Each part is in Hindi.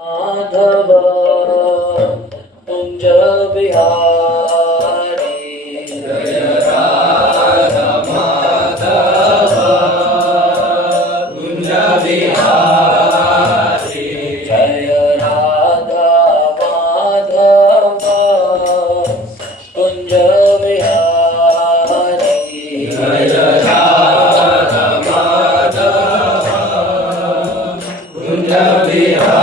माधव कुंज बिहारी जय राधा माधव कुंज बिहारी जय राधा माधव कुंज बिहारी जय राधा माधव कुंज बिहारी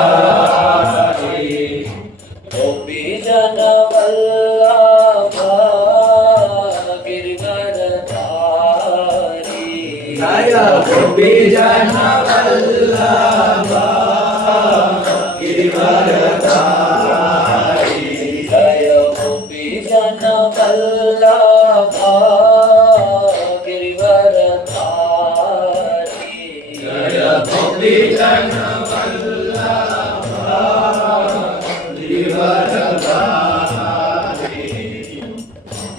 गोपी जन वल्लभ गिरधरधारी जय गोपी जन वल्लभ गिरिवरधारी जय गोपी जन वल्लभ गिरिवरधारी जय गोपी जन वल्लभ गिरिवरधारी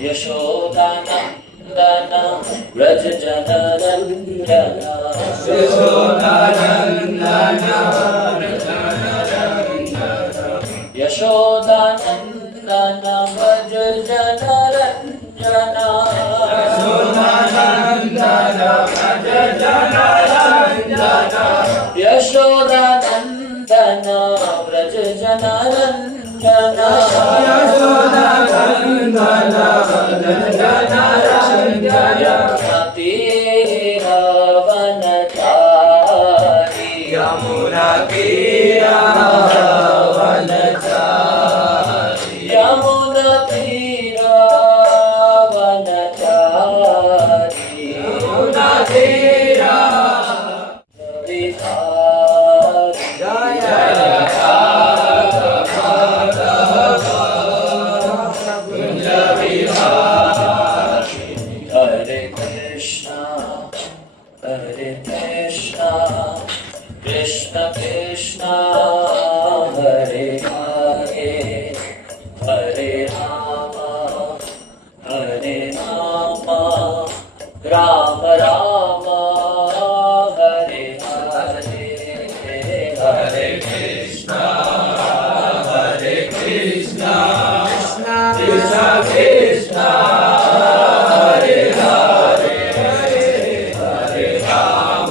यशोदानंदन व्रज जन रंजन यशोदानंदन यशोदानंदन व्रज जन रंजन यशोदानंदन व्रज जन रंजन तीरवनचारी यमुना तीरा वनचारी यमुना तीरवनचारी यमुना तीरा विहारी जय कुंज विहारी हरे कृष्णा कृष्ण कृष्ण हरे हरे हरे राम राम राम हरे हरे हरे कृष्ण कृष्ण कृष्ण हरे हरे हरे राम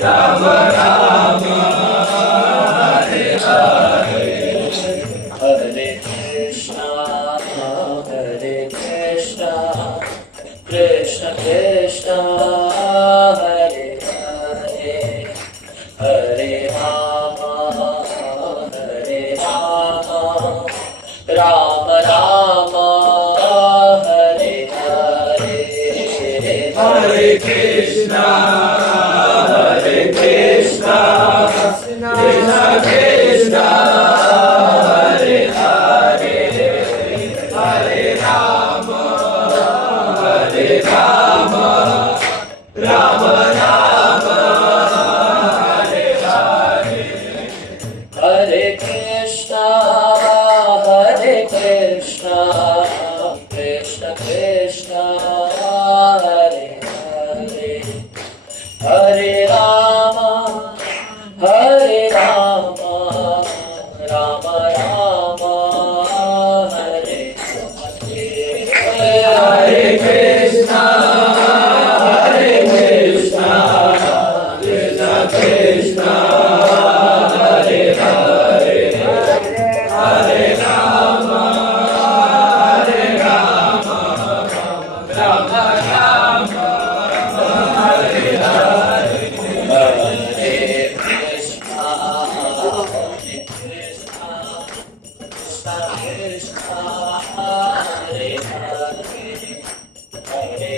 राम राम हरे हरे हरे कृष्ण कृष्ण कृष्ण हरे हरे हरे राम राम राम हरे हरे हरे कृष्ण कृष्ण कृष्ण हरे हरे हरे राम राम राम हरे हरे हरे कृष्ण कृष्ण कृष्ण हरे हरे हरे राम राम राम हरे हरे हरे कृष्ण कृष्ण कृष्ण हरे हरे हरे राम राम राम हरे हरे हरे कृष्ण कृष्ण कृष्ण हरे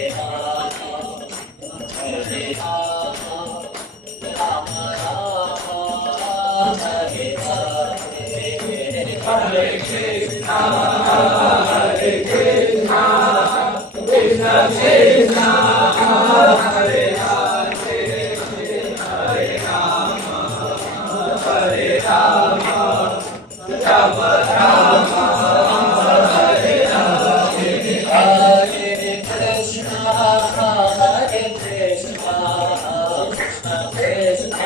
हरे हरे राम राम राम हरे हरे हरे कृष्ण कृष्ण कृष्ण हरे हरे हरे राम राम राम हरे हरे हरे कृष्ण कृष्ण कृष्ण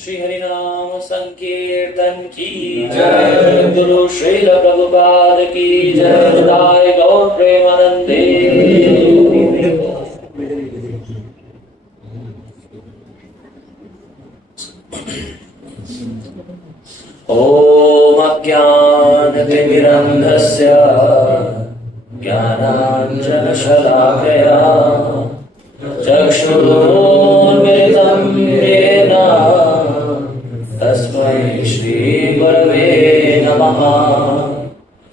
श्री हरिनाम संकीर्तन की जय। गुरु श्रील प्रभुपाद की जय। जय गौर प्रेमानंदे। ओम अज्ञानतिमिरन्धस्य ज्ञानाञ्जनशलाकया चक्षुरुन्मिलितं येन तस्मै श्रीगुरवे नमः।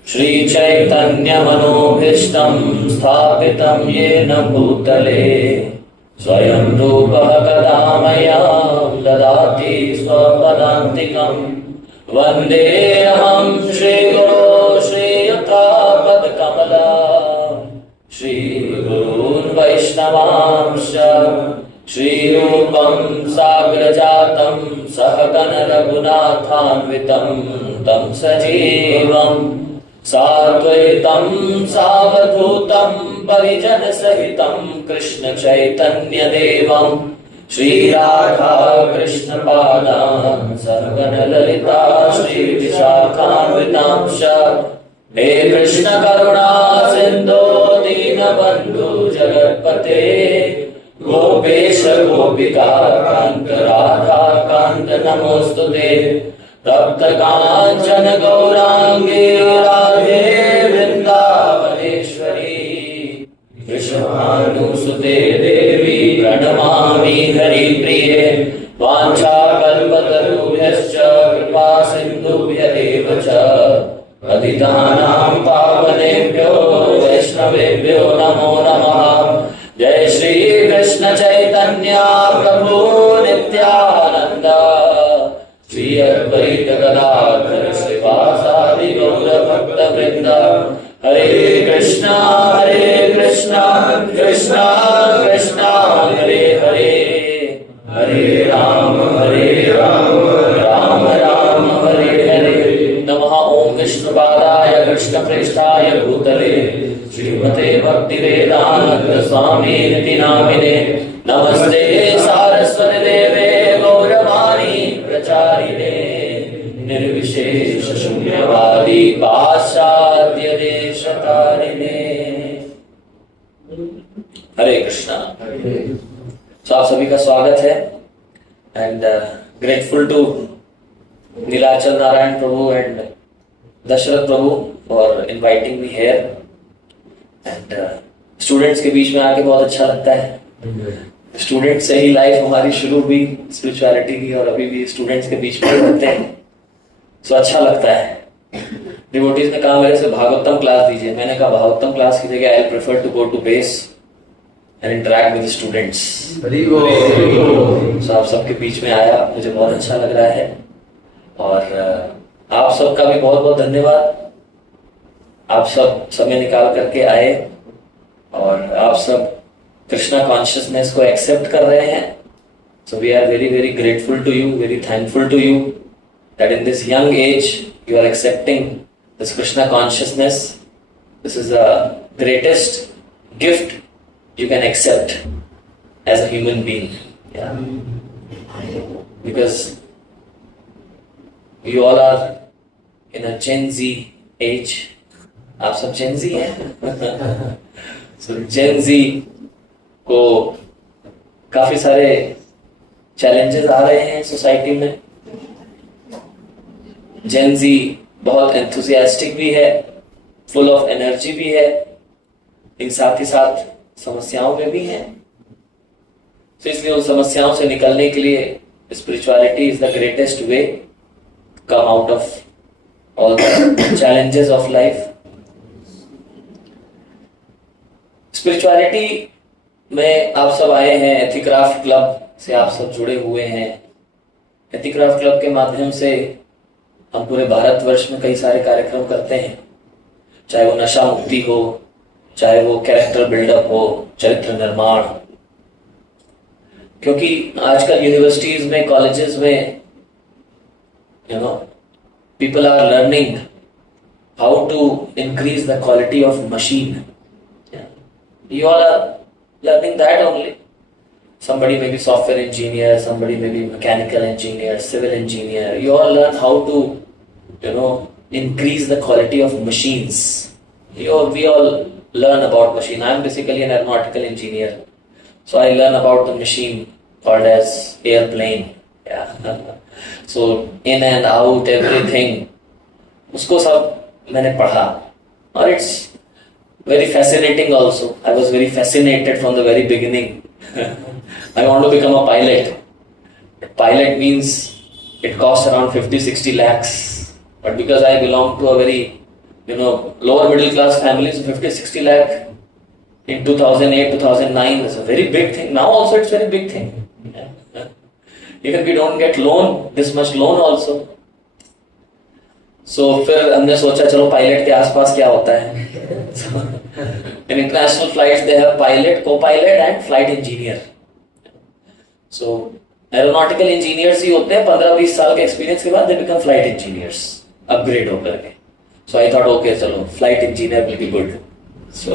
श्रीचैतन्यमनोभीष्टं स्थापितं येन भूतले स्वयं रूपः कदा मह्यं ददाति स्वपदान्तिकम्। वन्देऽहं श्रीगुरो श्रीयुतापदकमला श्रीगुरून् वैष्णवांश्च श्रीरूपं साग्रजातं सहगण रघुनाथान्वितं तं सजीवं साद्वैतं सावधूतं परिजनसहितं कृष्ण चैतन्यदेवं श्रीराधा कृष्णपादान् सहगण ललिता श्रीविशाखान्वितांश्च। हे कृष्ण करुणा सिन्धो दीनबन्धु जगत्पते गोपेश गोपिका कान्त राधा कान्त नमोस्तुते। तप्त काञ्चन गौराङ्गे राधे वृन्दावनेश्वरी वृषभानुसुते देवी प्रणमामि हरिप्रिये। वाञ्छाकल्पतरुभ्यश्च कृपा सिन्धुभ्येव च पतितानां पावनेभ्यो वैष्णवेभ्यो नमो नमः। जय श्री कृष्ण चैतन्य प्रभु नित्यानंद श्री अद्वैत गदाधर श्रीवासादि गौर भक्तवृंद। हरे कृष्णा कृष्णा कृष्णा हरे हरे हरे राम राम राम हरे हरे। नमः ओम विष्णुपादाय कृष्णप्रेष्ठाय भूतले श्रीमते भक्तिवेदांत स्वामी निति नामिने। नमस्ते सारस्वती देवे गौरवाणी प्रचारिणे निर्विशेष शून्यवादी पाश्चात्य देशतारिणे। हरे कृष्णा। तो आप सभी का स्वागत है and grateful to Nilachal Narayan Prabhu and Dasharath Prabhu for inviting me here. And students के बीच में आके बहुत अच्छा लगता है। स्टूडेंट से ही लाइफ हमारी शुरू हुई स्पिरिचुअलिटी की और अभी भी स्टूडेंट्स के बीच में रहते हैं, सो अच्छा लगता है। डिवोटीज ने कहा मेरे से भागवतम क्लास दीजिए, मैंने कहा भागवतम क्लास की जगह I prefer to go to base and interact with students. So आप सबके बीच में आया, मुझे बहुत अच्छा लग रहा है और आप सबका भी बहुत बहुत धन्यवाद। आप सब समय निकाल करके आए और आप सब कृष्णा कॉन्शियसनेस को एक्सेप्ट कर रहे हैं। So we are very very grateful to you, very thankful to you that in this young age you are accepting this Krishna consciousness This is the greatest gift you can accept as a human being. Yeah. Because you all are in a Gen Z age. आप सब Gen Z हैं? So Gen Z को काफी सारे चैलेंजेस आ रहे हैं सोसाइटी में. Gen Z बहुत एंथुसियास्टिक भी है, फुल ऑफ एनर्जी भी है, लेकिन साथ ही साथ समस्याओं में भी है. तो इसलिए उन समस्याओं से निकलने के लिए spirituality is the greatest way come out of all the challenges of life. Spirituality में आप सब आए हैं, एथिक्राफ्ट क्लब से आप सब जुड़े हुए हैं. एथिक्राफ्ट क्लब के माध्यम से हम पूरे भारतवर्ष में कई सारे कार्यक्रम करते हैं, चाहे वो नशा मुक्ति हो, चाहे वो कैरेक्टर बिल्डअप हो, चरित्र निर्माण. क्योंकि आजकल यूनिवर्सिटीज में, कॉलेजेस में people are learning how to increase the quality of machine. You all are learning that only. Somebody may be software engineer, somebody may be mechanical engineer, civil engineer. You all learn how to, increase the quality of machines. We all learn about machine. I am basically an aeronautical engineer, so I learn about the machine called as airplane. Yeah. So in and out everything, उसको सब मैंने पढ़ा, और it's very fascinating also. I was very fascinated from the very beginning. I want to become a pilot. Pilot means it costs around 50-60 lakhs. But because I belong to a very, lower middle class family, so 50-60 lakh in 2008-2009 is a very big thing. Now also it's very big thing. Even we don't get loan, this much loan also. So फिर हमने सोचा चलो पायलट के आसपास क्या होता है. In international flights they have pilot, co-pilot and flight engineer. So aeronautical engineers ही होते हैं, 15-20 साल के एक्सपीरियंस के बाद they become flight engineers, upgrade होकर के. So I thought okay चलो flight engineer will be good. So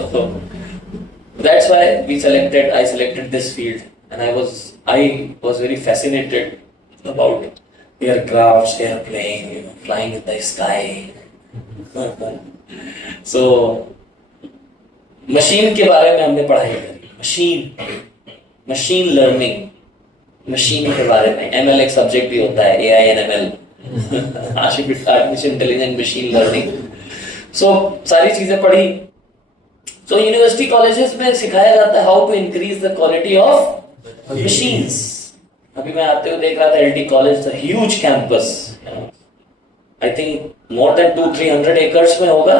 that's why I selected this field, and I was very fascinated about aircrafts, airplane, flying in the sky. So machine के बारे में हमने पढ़ाई करी. मशीन लर्निंग, मशीन के बारे में. ML एक सब्जेक्ट भी होता है, AI and ML, artificial intelligence, machine learning. So सारी चीजें पढ़ी. सो यूनिवर्सिटी कॉलेजेस में सिखाया जाता है how to increase the quality of machines. अभी मैं आते हुए देख रहा था LT college, huge campus, I think more than 200-300 acres में होगा.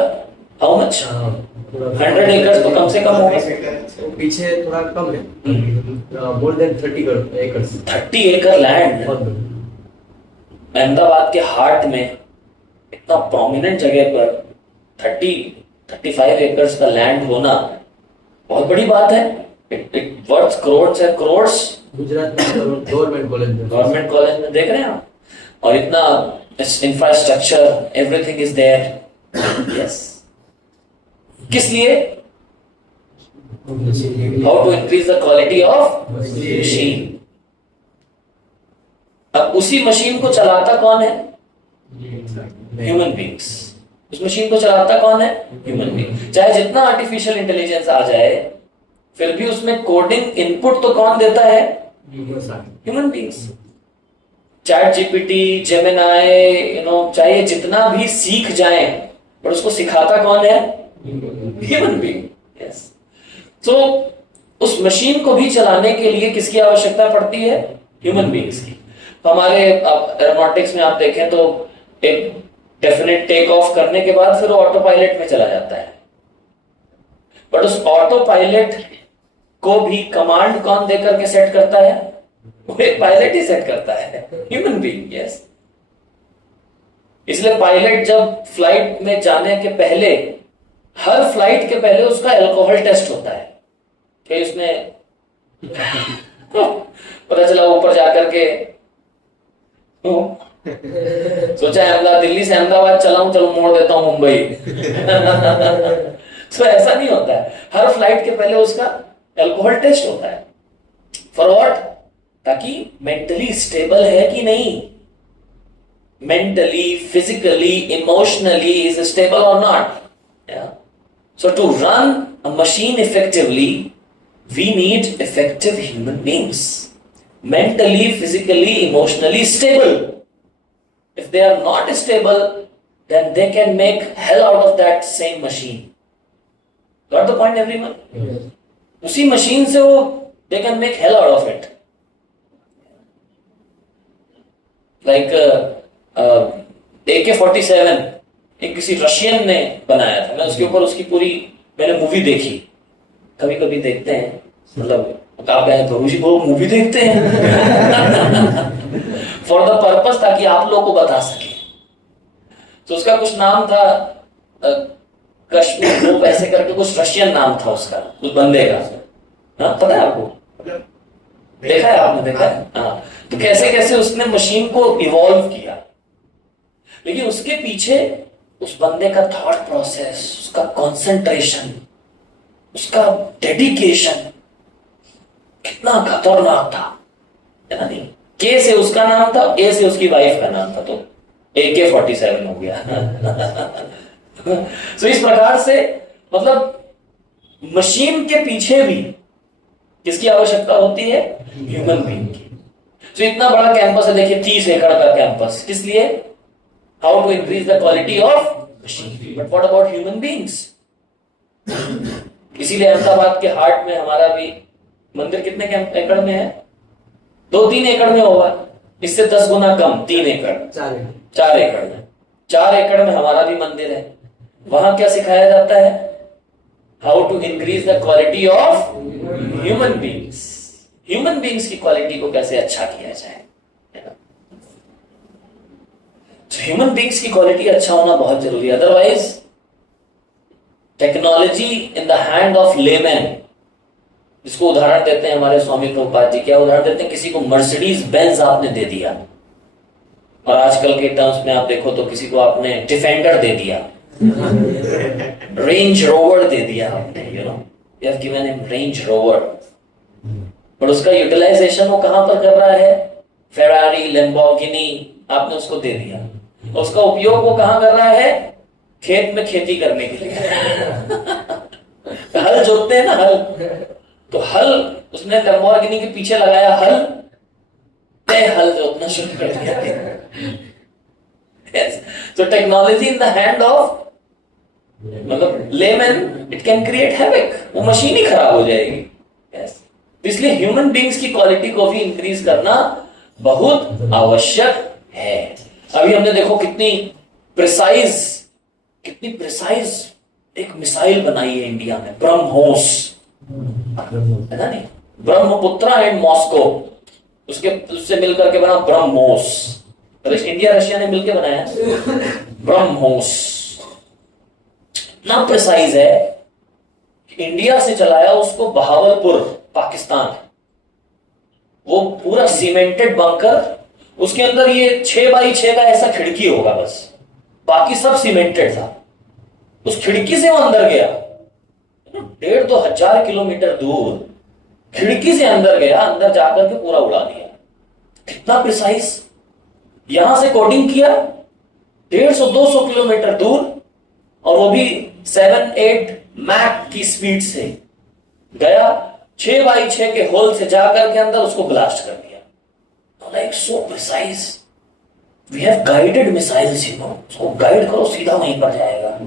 How much? 100 एकर्स तो कम से कम होगा. पीछे थोड़ा कम है, मोर देन 30 एकर्स. 30 एकड़ लैंड अहमदाबाद के हार्ट में, इतना प्रोमिनेंट जगह पर 30-35 एकर्स का लैंड होना बहुत बड़ी बात है. It worth crores and crores. Gujarat में गवर्नमेंट कॉलेज में देख रहे हैं आप, और इतना infrastructure, everything is there. Yes, किस लिए? How to increase the quality of machine. अब उसी मशीन को चलाता कौन है? Human beings. उस मशीन को चलाता कौन है? Human being. चाहे जितना आर्टिफिशियल इंटेलिजेंस आ जाए, फिर भी उसमें कोडिंग इनपुट तो कौन देता है? Human beings. Chat GPT, Gemini, चाहे जितना भी सीख जाए, पर उसको सिखाता कौन है? Human being. यस. तो उस मशीन को भी चलाने के लिए किसकी आवश्यकता पड़ती है? ह्यूमन बींग्स की. तो हमारे एरोनॉटिक्स में आप देखें तो एक डेफिनेट टेक ऑफ करने के बाद फिर वो ऑटो पायलट में चला जाता है. बट उस ऑटो पायलट को भी कमांड कौन देकर के सेट करता है? वो एक पायलट ही सेट करता है, ह्यूमन बीइंग. यस. इसलिए पायलट जब फ्लाइट में जाने के पहले, हर फ्लाइट के पहले उसका अल्कोहल टेस्ट होता है कि उसने पता चला ऊपर जाकर के सोचा दिल्ली से अहमदाबाद चलाऊं, चलो मोड़ देता हूं मुंबई. सो ऐसा नहीं होता है, हर फ्लाइट के पहले उसका अल्कोहल टेस्ट होता है। For what? ताकि मेंटली स्टेबल है कि नहीं, mentally, physically, emotionally is stable और not. So to run a machine effectively we need effective human beings, mentally, physically, emotionally stable. If they are not stable, then they can make hell out of that same machine. Got the point, everyone? Yes. उसी मशीन से वो they can make hell out of it. Like AK-47 एक किसी रशियन ने बनाया था, मैं उसके ऊपर उसकी पूरी मैंने मूवी देखी। कभी कभी देखते हैं, मतलब आप कहें प्रभु जी वो मूवी देखते हैं फॉर द पर्पस, ताकि आप लोगों को बता सके। तो उसका कुछ नाम था कश्मीर वो ऐसे करके कुछ रशियन नाम था उसका, उस बंदे का। हाँ, पता है आपको? देखा है आपने? देखा है? हाँ। तो कैसे कैसे उसने मशीन को इवॉल्व किया, लेकिन उसके पीछे उस बंदे का थॉट प्रोसेस, उसका कंसंट्रेशन, उसका डेडिकेशन कितना खतरनाक था, है ना? नहीं, के से उसका नाम था, ए से उसकी वाइफ का नाम था, तो AK-47 हो गया। तो इस प्रकार से मतलब मशीन के पीछे भी किसकी आवश्यकता होती है? ह्यूमन बीइंग की। तो इतना बड़ा कैंपस है, देखिए 30 एकड़ का कैंपस, किस लिए? How to increase the quality of machine. But what about human beings? इसीलिए अहमदाबाद के हार्ट में हमारा भी मंदिर कितने एकड़ में है? 2-3 एकड़ में होगा, इससे 10 गुना कम, 3 एकड़, 4 एकड़ में। 4 एकड़ में हमारा भी मंदिर है। वहां क्या सिखाया जाता है? How to increase the quality of human beings. Human beings की क्वालिटी को कैसे अच्छा किया जाए। ह्यूमन बींग्स की क्वालिटी अच्छा होना बहुत जरूरी है, otherwise technology in the hand of layman, जिसको उदाहरण देते हैं हमारे स्वामी प्रभुपाद जी। क्या उदाहरण देते हैं? किसी को मर्सिडीज बेंज आपने दे दिया, और आजकल के टर्म्स में आप देखो तो किसी को आपने डिफेंडर दे दिया, रेंज रोवर दे दिया आपने, you know, you have given him range rover, पर उसका यूटिलाइजेशन वो कहां पर कर रहा है? फेरारी, लैम्बोर्गिनी आपने उसको दे दिया, उसका उपयोग वो कहां कर रहा है? खेत में खेती करने के लिए। हल जोतते हैं ना, हल, तो हल उसने लैम्बोर्गिनी के पीछे लगाया हल, हल जोतना शुरू कर दिया। So technology in the hand of मतलब layman, it can create havoc, वो मशीन ही खराब हो जाएगी। yes. इसलिए ह्यूमन बींग्स की क्वालिटी को भी इंक्रीज करना बहुत आवश्यक है। अभी हमने देखो कितनी प्रिसाइज एक मिसाइल बनाई है इंडिया में, ब्रह्मोस, है ना? नहीं, ब्रह्मपुत्रा एंड मॉस्को, उससे मिलकर के बना ब्रह्मोस। इंडिया रशिया ने मिलकर बनाया ब्रह्मोस। इतना प्रिसाइज है, इंडिया से चलाया उसको बहावलपुर, पाकिस्तान। वो पूरा सीमेंटेड बंकर, उसके अंदर ये 6x6 का ऐसा खिड़की होगा बस, बाकी सब सीमेंटेड था। उस खिड़की से वो अंदर गया, 1,500-2 हजार किलोमीटर दूर खिड़की से अंदर गया, अंदर जाकर के पूरा उड़ा दिया। कितना प्रिसाइज, यहां से कोडिंग किया 150-200 किलोमीटर दूर, और वो भी 7-8 मैक की स्पीड से गया, 6x6 के होल से जाकर के अंदर उसको ब्लास्ट कर दिया। Like so precise, we have guided missiles, you know, उसको गाइड करो सीधा वहीं पर जाएगा।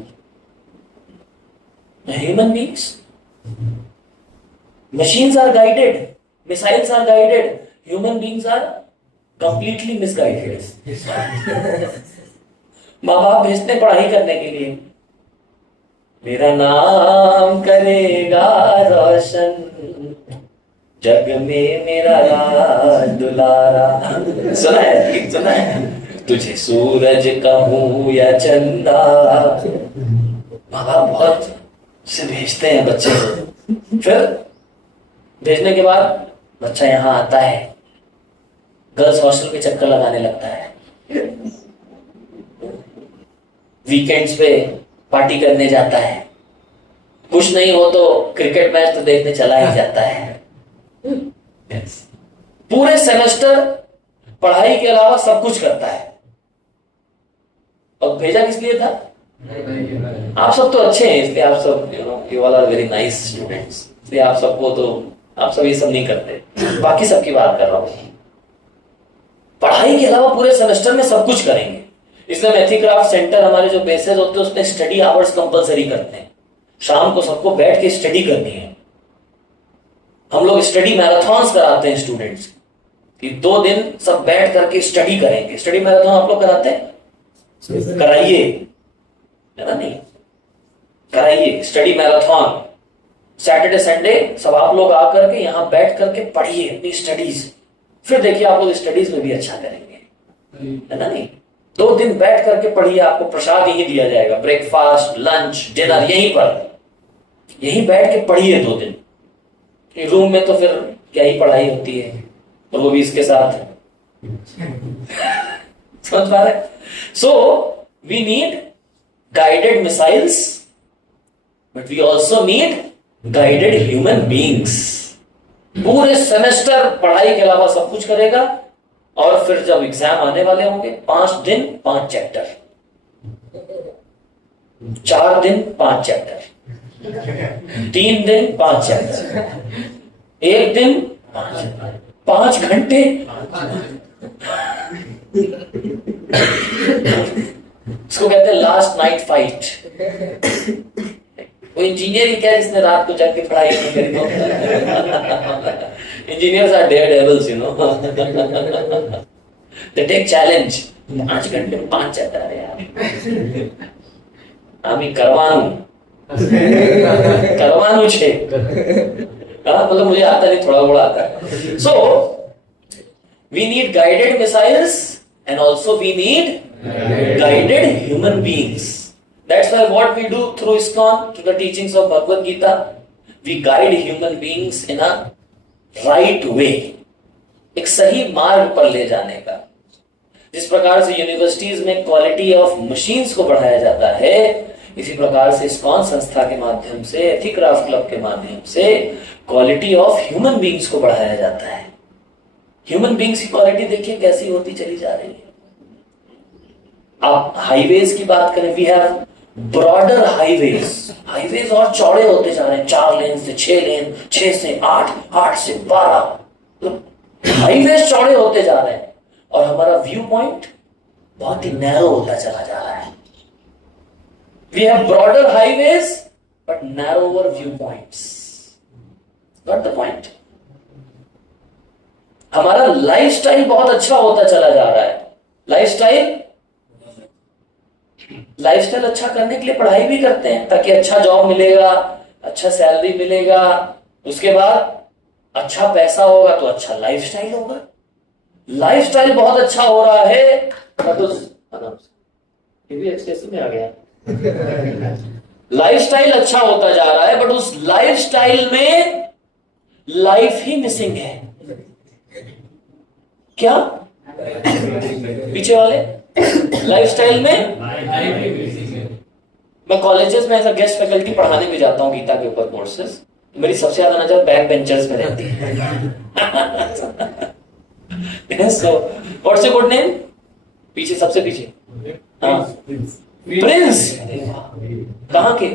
Human beings, machines are guided, missiles are guided, human beings are completely misguided. माँ बाप भेजते पढ़ाई करने के लिए, मेरा नाम करेगा रोशन, जग में मेरा राज दुलारा। सुना है गीत? सुना है? तुझे सूरज कहूं या चंदा। माँ बाप बहुत से भेजते हैं बच्चे को, फिर भेजने के बाद बच्चा यहां आता है, गर्ल्स हॉस्टल के चक्कर लगाने लगता है, वीकेंड्स पे पार्टी करने जाता है, खुश नहीं हो तो क्रिकेट मैच तो देखने चला ही जाता है। yes. पूरे सेमेस्टर पढ़ाई के अलावा सब कुछ करता है। और भेजा किस लिए था? आप सब तो अच्छे हैं, इसलिए आप सब you all are very nice students, इसलिए आप सबको तो आप सब ये सब नहीं करते। बाकी सबकी बात कर रहा हूं। पढ़ाई के अलावा पूरे सेमेस्टर में सब कुछ करेंगे। इसलिए मैथीक्राफ्ट सेंटर हमारे जो बेसेस होते हैं उसमें स्टडी आवर्स कंपलसरी करते हैं। शाम को सबको बैठ के स्टडी करनी है। हम लोग स्टडी मैराथन्स कराते हैं स्टूडेंट्स कि 2 दिन सब बैठ करके स्टडी करेंगे। स्टडी मैराथन आप लोग कराते हैं? कराइए, है ना? नहीं कराइए स्टडी मैराथन। सैटरडे संडे सब आप लोग आकर के यहाँ बैठ करके पढ़िए अपनी स्टडीज, फिर देखिए आप लोग स्टडीज में भी अच्छा करेंगे, है ना? नहीं 2 दिन बैठ करके पढ़िए, आपको प्रसाद यही दिया जाएगा, ब्रेकफास्ट लंच डिनर यहीं पर, यहीं बैठ के पढ़िए 2 दिन। रूम में तो फिर क्या ही पढ़ाई होती है, और वो भी इसके साथ। समझ पा रहे? So we need guided missiles, but we also need guided human beings. पूरे सेमेस्टर पढ़ाई के अलावा सब कुछ करेगा, और फिर जब एग्जाम आने वाले होंगे 5 दिन 5 चैप्टर, 4 दिन 5 चैप्टर, 3 दिन 5 चैप्टर, 1 दिन 5 घंटे। इसको कहते हैं लास्ट नाइट फाइट। वो इंजीनियर ही क्या जिसने रात को जाके पढ़ाई नहीं करी? Engineers are daredevils, you know. They take challenge. 5 घंटे में 5 चैप्टर है यार। আমি करवानू छे। मतलब मुझे आता नहीं, थोड़ा थोड़ा आता है। So we need guided missiles and also we need guided human beings. That's why what we do through ISKCON, through the teachings of Bhagavad Gita, we guide human beings in a right way, एक सही मार्ग पर ले जाने का। जिस प्रकार से यूनिवर्सिटीज में क्वालिटी ऑफ मशीन्स को बढ़ाया जाता है, इसी प्रकार से ISKCON संस्था के माध्यम से, एथिक्राफ्ट क्लब के माध्यम से क्वालिटी ऑफ ह्यूमन बींग्स को बढ़ाया जाता है। ह्यूमन बींग्स की क्वालिटी देखिए कैसी होती चली जा रही है। आप हाईवेज की बात करें, we have broader highways. Highways और चौड़े होते जा रहे हैं, 4 लेन से 6 लेन, 6 से 8, 8 से 12, हाईवेज चौड़े होते जा रहे हैं, और हमारा व्यू पॉइंट बहुत ही नैरो होता चला जा रहा है। We have broader highways but narrower view points. Got the point? हमारा लाइफस्टाइल बहुत अच्छा होता चला जा रहा है। लाइफस्टाइल अच्छा करने के लिए पढ़ाई भी करते हैं, ताकि अच्छा जॉब मिलेगा, अच्छा सैलरी मिलेगा, उसके बाद अच्छा पैसा होगा तो अच्छा लाइफस्टाइल होगा। लाइफस्टाइल बहुत अच्छा हो रहा है तो ये भी एक्सप्रेशन में आ गया। लाइफस्टाइल अच्छा होता जा रहा है, बट उस लाइफस्टाइल में लाइफ ही मिसिंग है। क्या? पीछे वाले लाइफस्टाइल में मैं कॉलेजेस में एज अ गेस्ट फैकल्टी पढ़ाने भी जाता हूँ गीता के ऊपर कोर्सेज। मेरी सबसे ज्यादा नजर बैक बेंचर्स में रहती है। So what's your good name? पीछे सबसे पीछे। हाँ, प्रिंस। कहाँ के?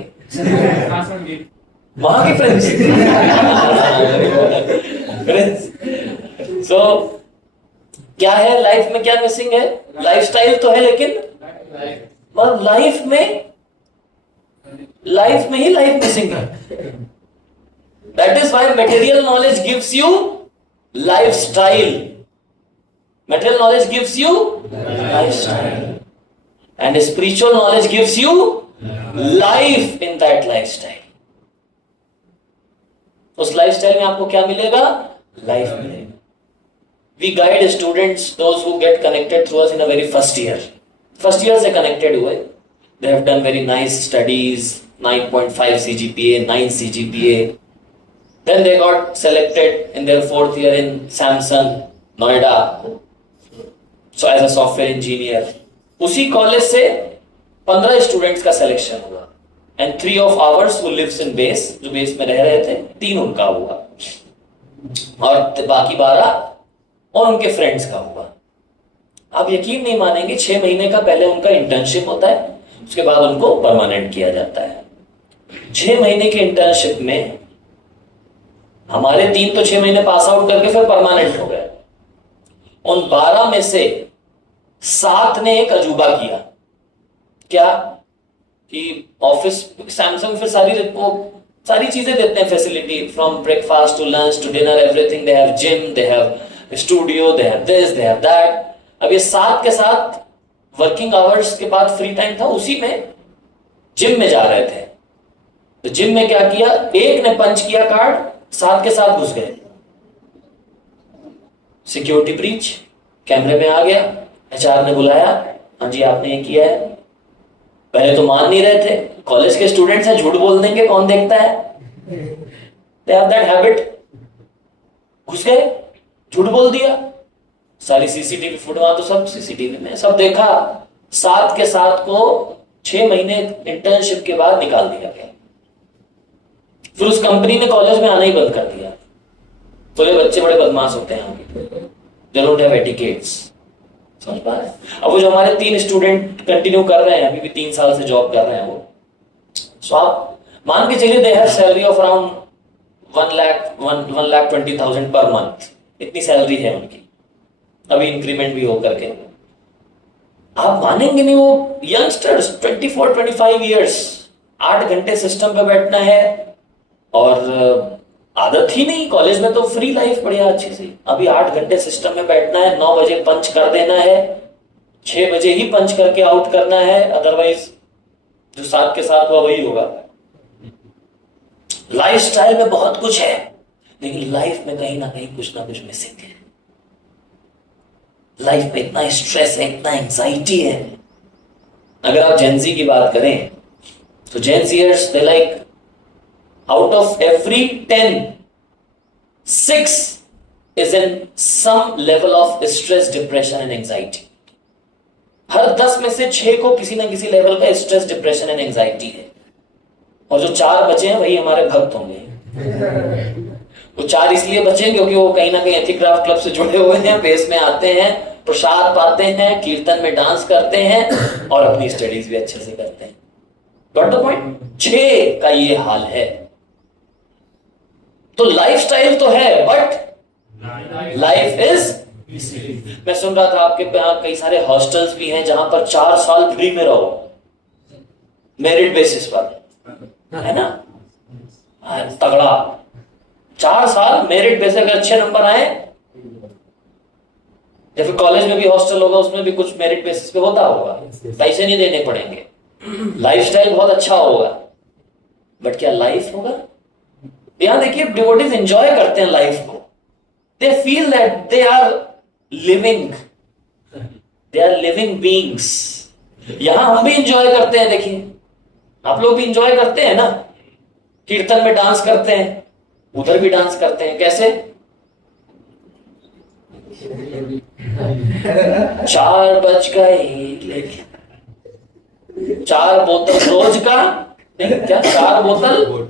वहां के प्रिंस। प्रिंस। सो क्या है लाइफ में, क्या मिसिंग है? लाइफस्टाइल तो है, लेकिन लाइफ में ही लाइफ मिसिंग है। That is why material knowledge gives you lifestyle. Material knowledge gives you lifestyle, and spiritual knowledge gives you life in that lifestyle. उस लाइफस्टाइल में आपको क्या मिलेगा? लाइफ मिलेगा। We guide students, those who get connected through us in a very first year. First year से connected हुए, they have done very nice studies, 9.5 CGPA, 9 CGPA. Then they got selected in their 4th year in Samsung, Noida. So as a software engineer. उसी कॉलेज से 15 स्टूडेंट्स का सिलेक्शन हुआ, and 3 of ours who lives in base, जो बेस में रह रहे थे, 3 उनका हुआ और बाकी 12 और उनके फ्रेंड्स का हुआ। आप यकीन नहीं मानेंगे, 6 महीने का पहले उनका इंटर्नशिप होता है, उसके बाद उनको परमानेंट किया जाता है। 6 महीने के इंटर्नशिप में हमारे 3 तो 6 महीने पास आउट करके फिर परमानेंट हो गए। उन 12 में से 7 ने एक अजूबा किया। क्या कि ऑफिस सैमसंग फिर सारी चीजें देते हैं, facility from breakfast to lunch to dinner, everything. They have gym, they have studio, they have this, they have that. अब ये 7 के साथ वर्किंग आवर्स के बाद फ्री टाइम था, उसी में जिम में जा रहे थे। तो जिम में क्या किया, एक ने पंच किया कार्ड, 7 के साथ घुस गए। सिक्योरिटी ब्रीच, कैमरे में आ गया, एचआर ने बुलाया, हाँ जी आपने ये किया है। पहले तो मान नहीं रहे थे, कॉलेज के स्टूडेंट्स हैं, झूठ बोल देंगे, कौन देखता है, दे हैव दैट हैबिट। घुस गए, झूठ बोल दिया, सारी सीसीटीवी फुटेज तो सब सीसीटीवी में सब देखा। 7 के 7 को 6 महीने इंटर्नशिप के बाद निकाल दिया गया। फिर उस कंपनी ने कॉलेज में आना ही बंद कर दिया। बोले बच्चे बड़े बदमाश होते हैं, दे डोंट हैव एटिकेट्स। समझ पा रहे हैं? अब वो जो हमारे 3 स्टूडेंट कंटिन्यू कर रहे हैं, अभी भी 3 साल से जॉब कर रहे हैं वो, सो आप मान के चलिए they have salary of around 1,20,000 per month, इतनी सैलरी है उनकी, अभी इंक्रीमेंट भी हो करके। आप मानेंगे नहीं, वो यंगस्टर्स 24-25 ईयर्स, 8 घंटे सिस्टम पे बैठना है, और आदत ही नहीं, कॉलेज में तो फ्री लाइफ बढ़िया अच्छी सी, अभी 8 घंटे सिस्टम में बैठना है, 9 बजे पंच कर देना है, 6 बजे ही पंच करके आउट करना है, अदरवाइज जो 7 के 7 हुआ वही होगा। लाइफस्टाइल में बहुत कुछ है, लेकिन लाइफ में कहीं ना कुछ मिसिंग है। लाइफ में इतना स्ट्रेस है, इतना एंजाइटी है। अगर आप जेनजी की बात करें तो Gen Zers they like out of every 10, 6 is in some level of stress, depression and anxiety. हर 10 में से 6 को किसी ना किसी लेवल का स्ट्रेस, डिप्रेशन एंड एंजाइटी है। और जो 4 बचे हैं वही हमारे भक्त होंगे। वो 4 इसलिए बचे क्योंकि वो कहीं ना कहीं एथिक्राफ्ट क्लब से जुड़े हुए हैं, बेस में आते हैं, प्रसाद पाते हैं, कीर्तन में डांस करते हैं और अपनी स्टडीज भी अच्छे से करते हैं। Got the point? 6 का ये हाल है। तो लाइफस्टाइल तो है, बट लाइफ इज, मैं सुन रहा था आपके यहां कई सारे हॉस्टल्स भी हैं जहां पर 4 साल फ्री में रहो, मेरिट बेसिस पर, है ना, तगड़ा। 4 साल मेरिट बेसिस, अगर अच्छे नंबर आए, या फिर कॉलेज में भी हॉस्टल होगा, उसमें भी कुछ मेरिट बेसिस पे होता होगा, पैसे नहीं देने पड़ेंगे, लाइफस्टाइल बहुत अच्छा होगा, बट क्या लाइफ होगा? यहां देखिए, डिवोटीज एंजॉय करते हैं लाइफ को, they feel that they are living beings. यहां हम भी एंजॉय करते हैं, देखिए आप लोग भी एंजॉय करते हैं ना, कीर्तन में डांस करते हैं, उधर भी डांस करते हैं। कैसे? 4 बज गए, 4 बोतल रोज का, नहीं क्या, 4 बोतल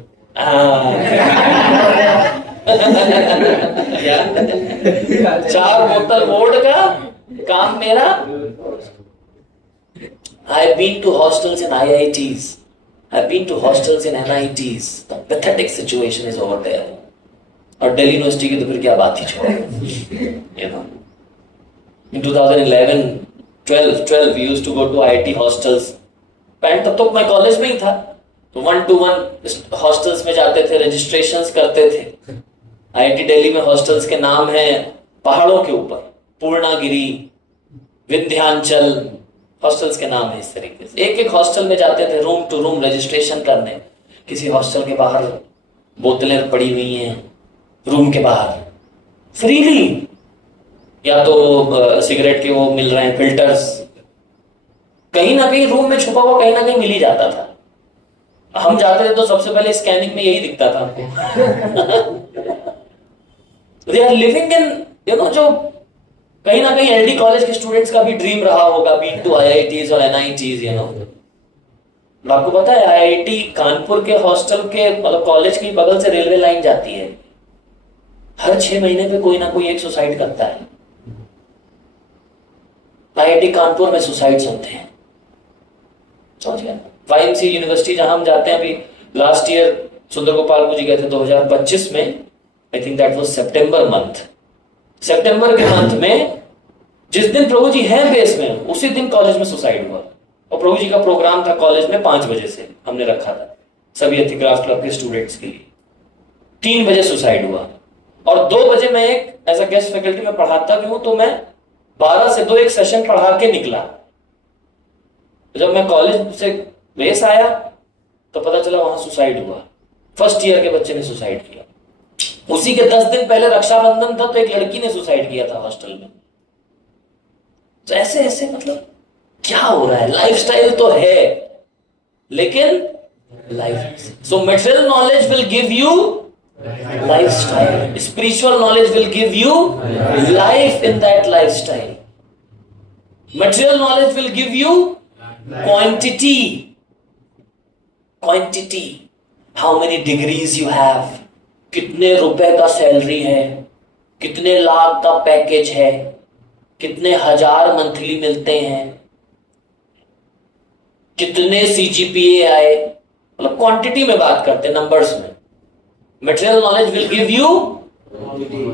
4 बोतल वोड का काम मेरा। I have been to hostels in IITs. I have been to hostels in NITs. The pathetic situation is over there. और दिल्ली यूनिवर्सिटी की तो फिर क्या बात ही छोड़ो, you know. In 2011, 12, we used to go to IIT hostels. Pant तब तो मैं कॉलेज में ही था, तो 1-to-1 हॉस्टल्स में जाते थे, रजिस्ट्रेशंस करते थे। आईआईटी दिल्ली में हॉस्टल्स के नाम हैं पहाड़ों के ऊपर, पूर्णागिरी, विंध्याचल, हॉस्टल्स के नाम है इस तरीके से। एक एक हॉस्टल में जाते थे रूम टू रूम रजिस्ट्रेशन करने। किसी हॉस्टल के बाहर बोतलें पड़ी हुई हैं, रूम के बाहर फ्रीली, या तो सिगरेट के वो मिल रहे हैं फिल्टर्स, कहीं ना कहीं रूम में छुपा हुआ कहीं ना कहीं मिल ही जाता था। हम जाते थे तो सबसे पहले स्कैनिंग में यही दिखता था हमको। They are living in, you know, जो कहीं ना कहीं एलडी कॉलेज के स्टूडेंट्स का भी ड्रीम रहा होगा, बीइंग टू आईआईटीज और एनआईटीज, यू नो। आपको पता है आईआईटी कानपुर के हॉस्टल के मतलब कॉलेज के बगल से रेलवे लाइन जाती है, हर 6 महीने पे कोई ना कोई एक सुसाइड करता है। आईआईटी कानपुर में सुसाइड्स होते हैं, समझ गए। वाईएमसी यूनिवर्सिटी जहां हम जाते हैं, अभी लास्ट ईयर सुंदर गोपाल जी गए थे 2025 में, आई थिंक दैट वाज सितंबर के मंथ में, जिस दिन प्रभु जी हैं बेस में उसी दिन कॉलेज में सुसाइड हुआ। और प्रभु जी का प्रोग्राम था कॉलेज में 5 बजे से हमने रखा था सभी एथिक्राफ्ट क्लब के स्टूडेंट्स के लिए। 3 बजे सुसाइड हुआ और 2 बजे मैं एक एज अ गेस्ट फैकल्टी में पढ़ाता भी हूं, तो मैं 12 से 2 एक सेशन पढ़ा के निकला। जब मैं कॉलेज से बेस आया तो पता चला वहां सुसाइड हुआ, फर्स्ट ईयर के बच्चे ने सुसाइड किया। उसी के 10 दिन पहले रक्षाबंधन था तो एक लड़की ने सुसाइड किया था हॉस्टल में। तो ऐसे ऐसे मतलब क्या हो रहा है, लाइफस्टाइल तो है लेकिन life. So material knowledge will give you lifestyle, spiritual knowledge will give you life in that lifestyle. Material knowledge will give you quantity, how many degrees you have, कितने रुपए का सैलरी है, कितने लाख का पैकेज है, कितने हजार मंथली मिलते हैं, कितने सीजीपीए आए, मतलब क्वांटिटी में बात करते हैं, नंबर्स में। Material knowledge will give you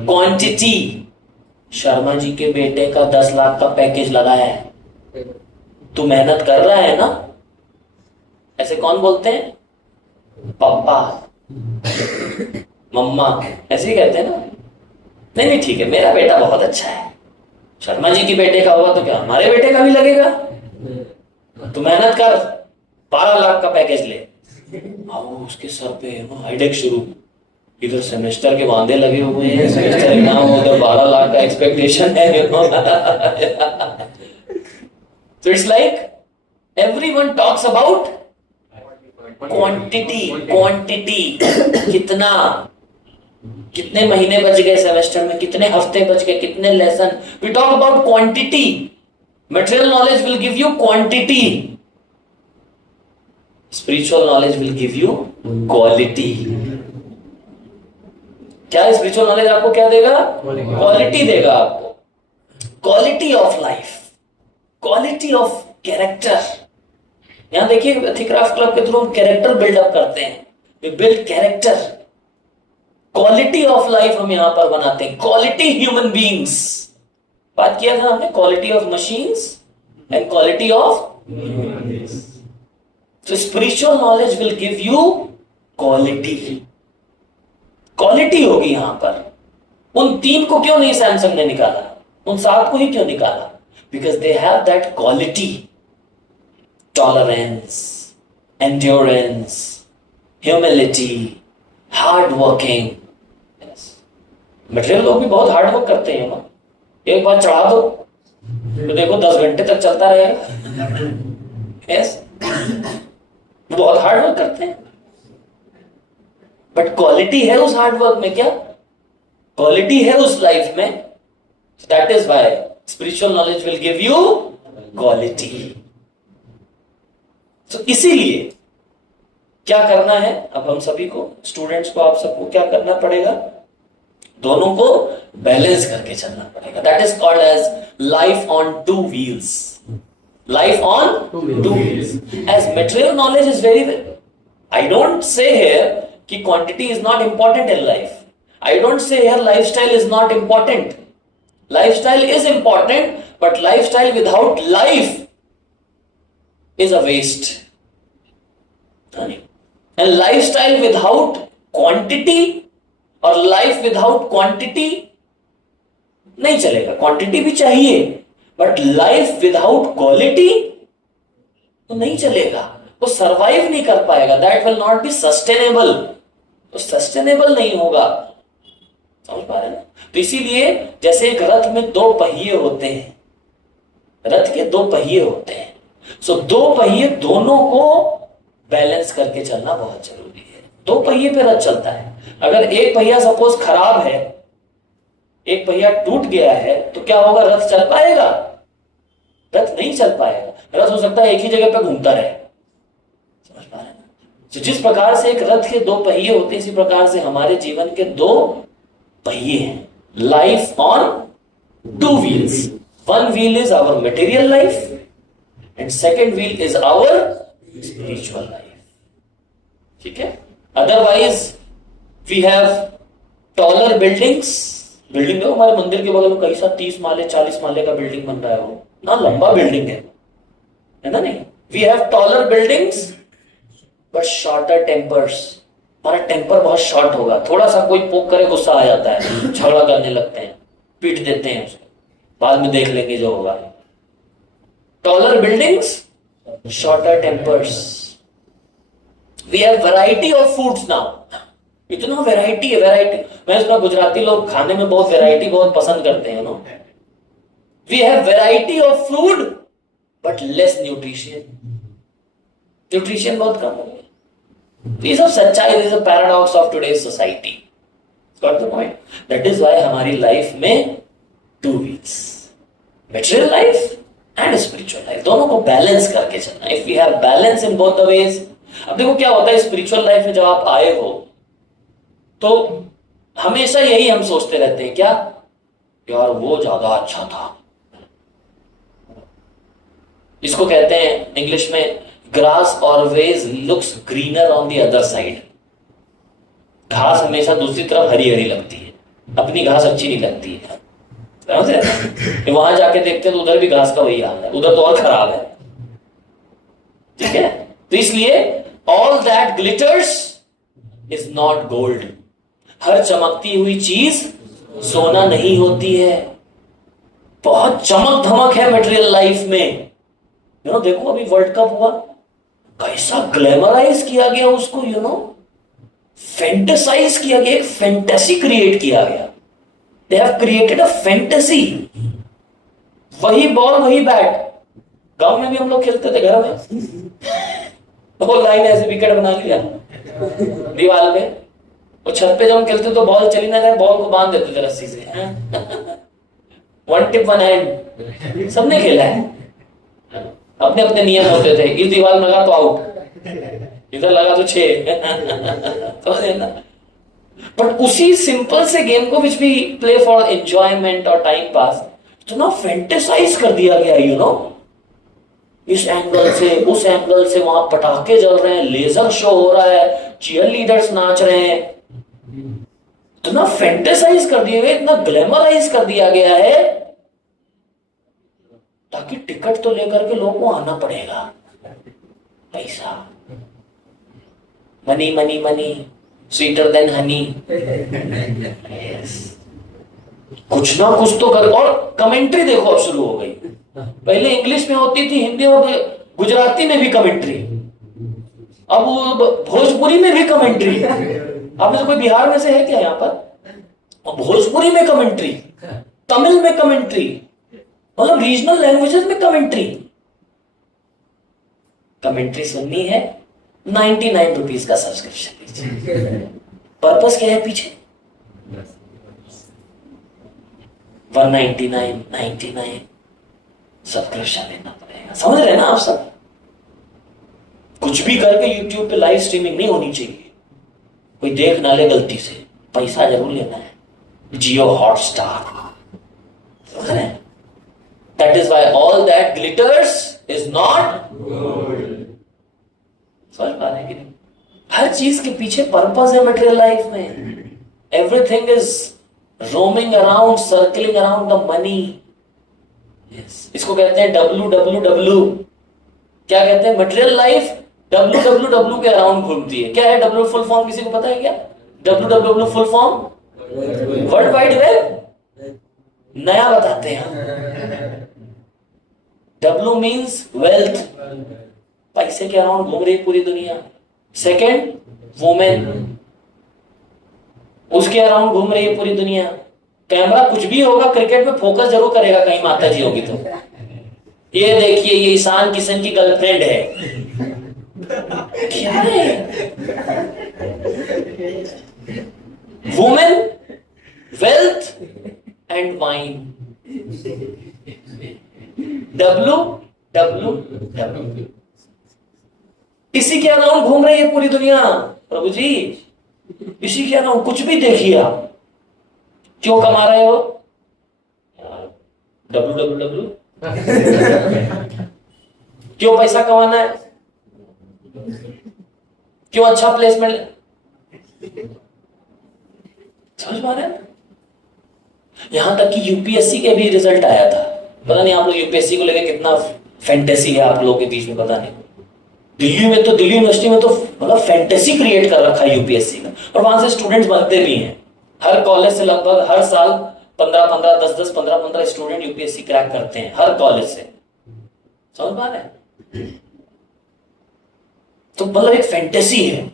quantity. Sharma ji के बेटे का 10 लाख का पैकेज लगा है, तू मेहनत कर रहा है ना, ऐसे कौन बोलते हैं, पापा मम्मा ऐसे ही कहते हैं ना। नहीं ठीक है, मेरा बेटा बहुत अच्छा है, शर्मा जी के बेटे का होगा तो क्या हमारे बेटे का भी लगेगा। तू मेहनत कर, 12 लाख का पैकेज ले। आओ उसके सर पे हाईटेक शुरू, इधर सेमेस्टर के वांदे लगे हुए हैं, सेमेस्टर एग्जाम, उधर 12 लाख का एक्सपेक्टेशन है। So it's like everyone talks about quantity, कितना, कितने महीने बच गए सेमेस्टर में, कितने हफ्ते बच गए, कितने lesson. We talk about quantity. Material knowledge will give you quantity. Spiritual knowledge will give you quality. क्या स्पिरिचुअल नॉलेज आपको क्या देगा? क्वालिटी देगा आपको, quality of life, quality of character. यहां देखिए एथिक्राफ्ट क्लब के थ्रू हम कैरेक्टर बिल्डअप करते हैं, we build character. Quality of life हम यहां पर बनाते हैं, क्वालिटी ह्यूमन बीइंग्स। बात किया था हमने quality of machines and quality of human beings. तो spiritual knowledge will give you quality, quality होगी यहां पर। उन 3 को क्यों नहीं सैमसंग ने निकाला, उन 7 को ही क्यों निकाला? Because they have that quality, tolerance, endurance, humility, hard working. Yes. Material लोग भी बहुत हार्ड वर्क करते हैं ना, एक बार चढ़ा दो तो देखो 10 घंटे तक चलता रहेगा। yes. बहुत हार्ड वर्क करते हैं, बट क्वालिटी है उस हार्ड वर्क में, क्या क्वालिटी है उस लाइफ में? That is why spiritual knowledge will give you quality. तो इसीलिए क्या करना है अब हम सभी को, स्टूडेंट्स को, आप सबको क्या करना पड़ेगा? दोनों को बैलेंस करके चलना पड़ेगा। That is called as life on 2 wheels, life on 2 wheels. As material knowledge is very, I don't say here कि quantity is not important in life, I don't say here lifestyle is not important. Lifestyle is important, but lifestyle without life is a waste. And lifestyle without quantity or life without quantity नहीं चलेगा। क्वांटिटी भी चाहिए, बट लाइफ विदाउट क्वालिटी तो नहीं चलेगा, वो सरवाइव नहीं कर पाएगा। That will not be sustainable, तो सस्टेनेबल नहीं होगा। समझ पा रहे हैं? तो इसीलिए जैसे एक रथ में 2 पहिए होते हैं, रथ के 2 पहिए होते हैं, सो 2 पहिए दोनों को बैलेंस करके चलना बहुत जरूरी है। 2 पहिए पे रथ चलता है। अगर एक पहिया सपोज खराब है, एक पहिया टूट गया है, तो क्या होगा? रथ चल पाएगा? रथ नहीं चल पाएगा। रथ हो सकता है एक ही जगह पे घूमता रहे, तो जिस प्रकार से एक रथ के दो पहिए होते हैं, इसी प्रकार से हमारे जीवन के दो पहिए हैं. Life on two wheels. One wheel is our material life and second wheel is our spiritual life. ठीक है. Otherwise we have taller buildings. Building देखो, हमारे मंदिर के बगल में कई सा 30 माले 40 माले का बिल्डिंग बन रहा है. वो ना लंबा बिल्डिंग है ना. नहीं, we have taller buildings but shorter tempers. हमारा टेम्पर बहुत शॉर्ट होगा. थोड़ा सा कोई पोक करे गुस्सा आ जाता है, झगड़ा करने लगते हैं, पीट देते हैं उसको, बाद में देख लेंगे जो होगा. Taller buildings, shorter tempers. We have variety of foods now. इतना वैरायटी है, वैरायटी. मैं सुना गुजराती लोग खाने में बहुत वैरायटी बहुत पसंद करते हैं. No, we have variety of food but less nutrition. Nutrition बहुत कम हो गया. ये सब सच्चाई. This is a paradox of today's society. Got the point. That is why हमारी लाइफ में two wheels, material life and spiritual life, दोनों को बैलेंस करके चलना. If we have balance in both the ways. अब देखो क्या होता है स्पिरिचुअल लाइफ में, जब आप आए हो तो हमेशा यही हम सोचते रहते हैं, क्या यार वो ज्यादा अच्छा था. इसको कहते हैं इंग्लिश में grass always looks greener on the other side. घास हमेशा दूसरी तरफ हरी हरी लगती है, अपनी घास अच्छी नहीं लगती है. समझ रहे? वहां जाके देखते हैं तो उधर भी घास का वही हाल है, उधर तो और खराब है. ठीक है. तो इसलिए all that glitters is not gold. हर चमकती हुई चीज सोना नहीं होती है. बहुत चमक धमक है मटेरियल लाइफ में. देखो अभी वर्ल्ड कप हुआ, कैसा ग्लैमराइज किया गया उसको. फैंटेसाइज किया गया, एक फैंटेसी क्रिएट किया गया. They have created a fantasy. वही बॉल वही बैट. गांव में भी हम लोग खेलते थे घर में, वो लाइन ऐसे विकेट बना लिया दीवार पे. वो छत पे जब हम खेलते तो बॉल चली ना जाए, बॉल को बांध देते थे रस्सी से. One tip one hand. सबने खेला है. अपने अपने नियम होते थे. इस दीवार में लगा तो आउट, इधर लगा तो 6. समझे ना. बट उसी सिंपल से गेम को which we play for enjoyment और टाइम पास, इतना फैंटेसाइज कर दिया गया. इस एंगल से उस एंगल से वहां पटाखे जल रहे हैं, लेजर शो हो रहा है, चीयर लीडर्स नाच रहे हैं. इतना फैंटेसाइज कर दिया गया, इतना ग्लैमराइज कर दिया गया है, ताकि टिकट तो लेकर के लोगों को आना पड़ेगा. पैसा, money money money, sweeter than Honey. कुछ ना कुछ तो कर. और कमेंट्री देखो अब शुरू हो गई. पहले इंग्लिश में होती थी, हिंदी और गुजराती में भी कमेंट्री, अब भोजपुरी में भी कमेंट्री. आप में से कोई बिहार में से है क्या यहाँ पर? और भोजपुरी में कमेंट्री, तमिल में कमेंट्री, मतलब रीजनल लैंग्वेजेस में कमेंट्री. कमेंट्री सुननी है 99 रुपीज का सब्सक्रिप्शन लीजिए. पर्पस क्या है पीछे? 199 सब्सक्रिप्शन लेना पड़ेगा. समझ रहे ना आप सब? कुछ भी करके यूट्यूब पे लाइव स्ट्रीमिंग नहीं होनी चाहिए. कोई देख ना ले गलती से, पैसा जरूर लेना है. जियो हॉटस्टार. समझ रहे? That is why all that glitters is not gold. समझ पा रहे हैं कि नहीं? हर चीज के पीछे पर्पस है मटेरियल लाइफ में. Everything is roaming around, circling around the money. इसको कहते हैं WWW. क्या कहते हैं? मटेरियल लाइफ WWW के अराउंड घूमती है. क्या है W फुल फॉर्म? किसी को पता है क्या? WWW full form world wide web. नया बताते हैं. W means wealth. पैसे के अराउंड घूम रही पूरी दुनिया. सेकेंड, वुमेन, उसके अराउंड घूम रही है पूरी दुनिया. कैमरा कुछ भी होगा, क्रिकेट में फोकस जरूर करेगा, कहीं माता जी होगी तो. ये देखिए, ये ईशान किशन की गर्लफ्रेंड है. क्या है? Women, wealth and wine. WWW. इसी के अराउंड घूम रही है पूरी दुनिया प्रभु जी, इसी के अराउंड। कुछ भी देखिए आप, क्यों कमा रहे हो? WWW। क्यों पैसा कमाना है? क्यों अच्छा प्लेसमेंट? समझ पा रहे हैं? यहां तक कि यूपीएससी के भी रिजल्ट आया था। पता नहीं आप लोग यूपीएससी को लेकर कितना फैंटेसी है आप लोगों के बीच में, पता नहीं। दिल्ली में तो, दिल्ली यूनिवर्सिटी में तो मतलब फैंटेसी क्रिएट कर रखा है यूपीएससी का, और वहां से स्टूडेंट्स बनते भी हैं। हर कॉलेज से लगभग हर साल 15-15, 10-10, 15-15 स्टूडेंट यूपीएससी क्रैक करते हैं हर कॉलेज से। समझ पा रहे हैं? तो मतलब एक फैंटेसी है।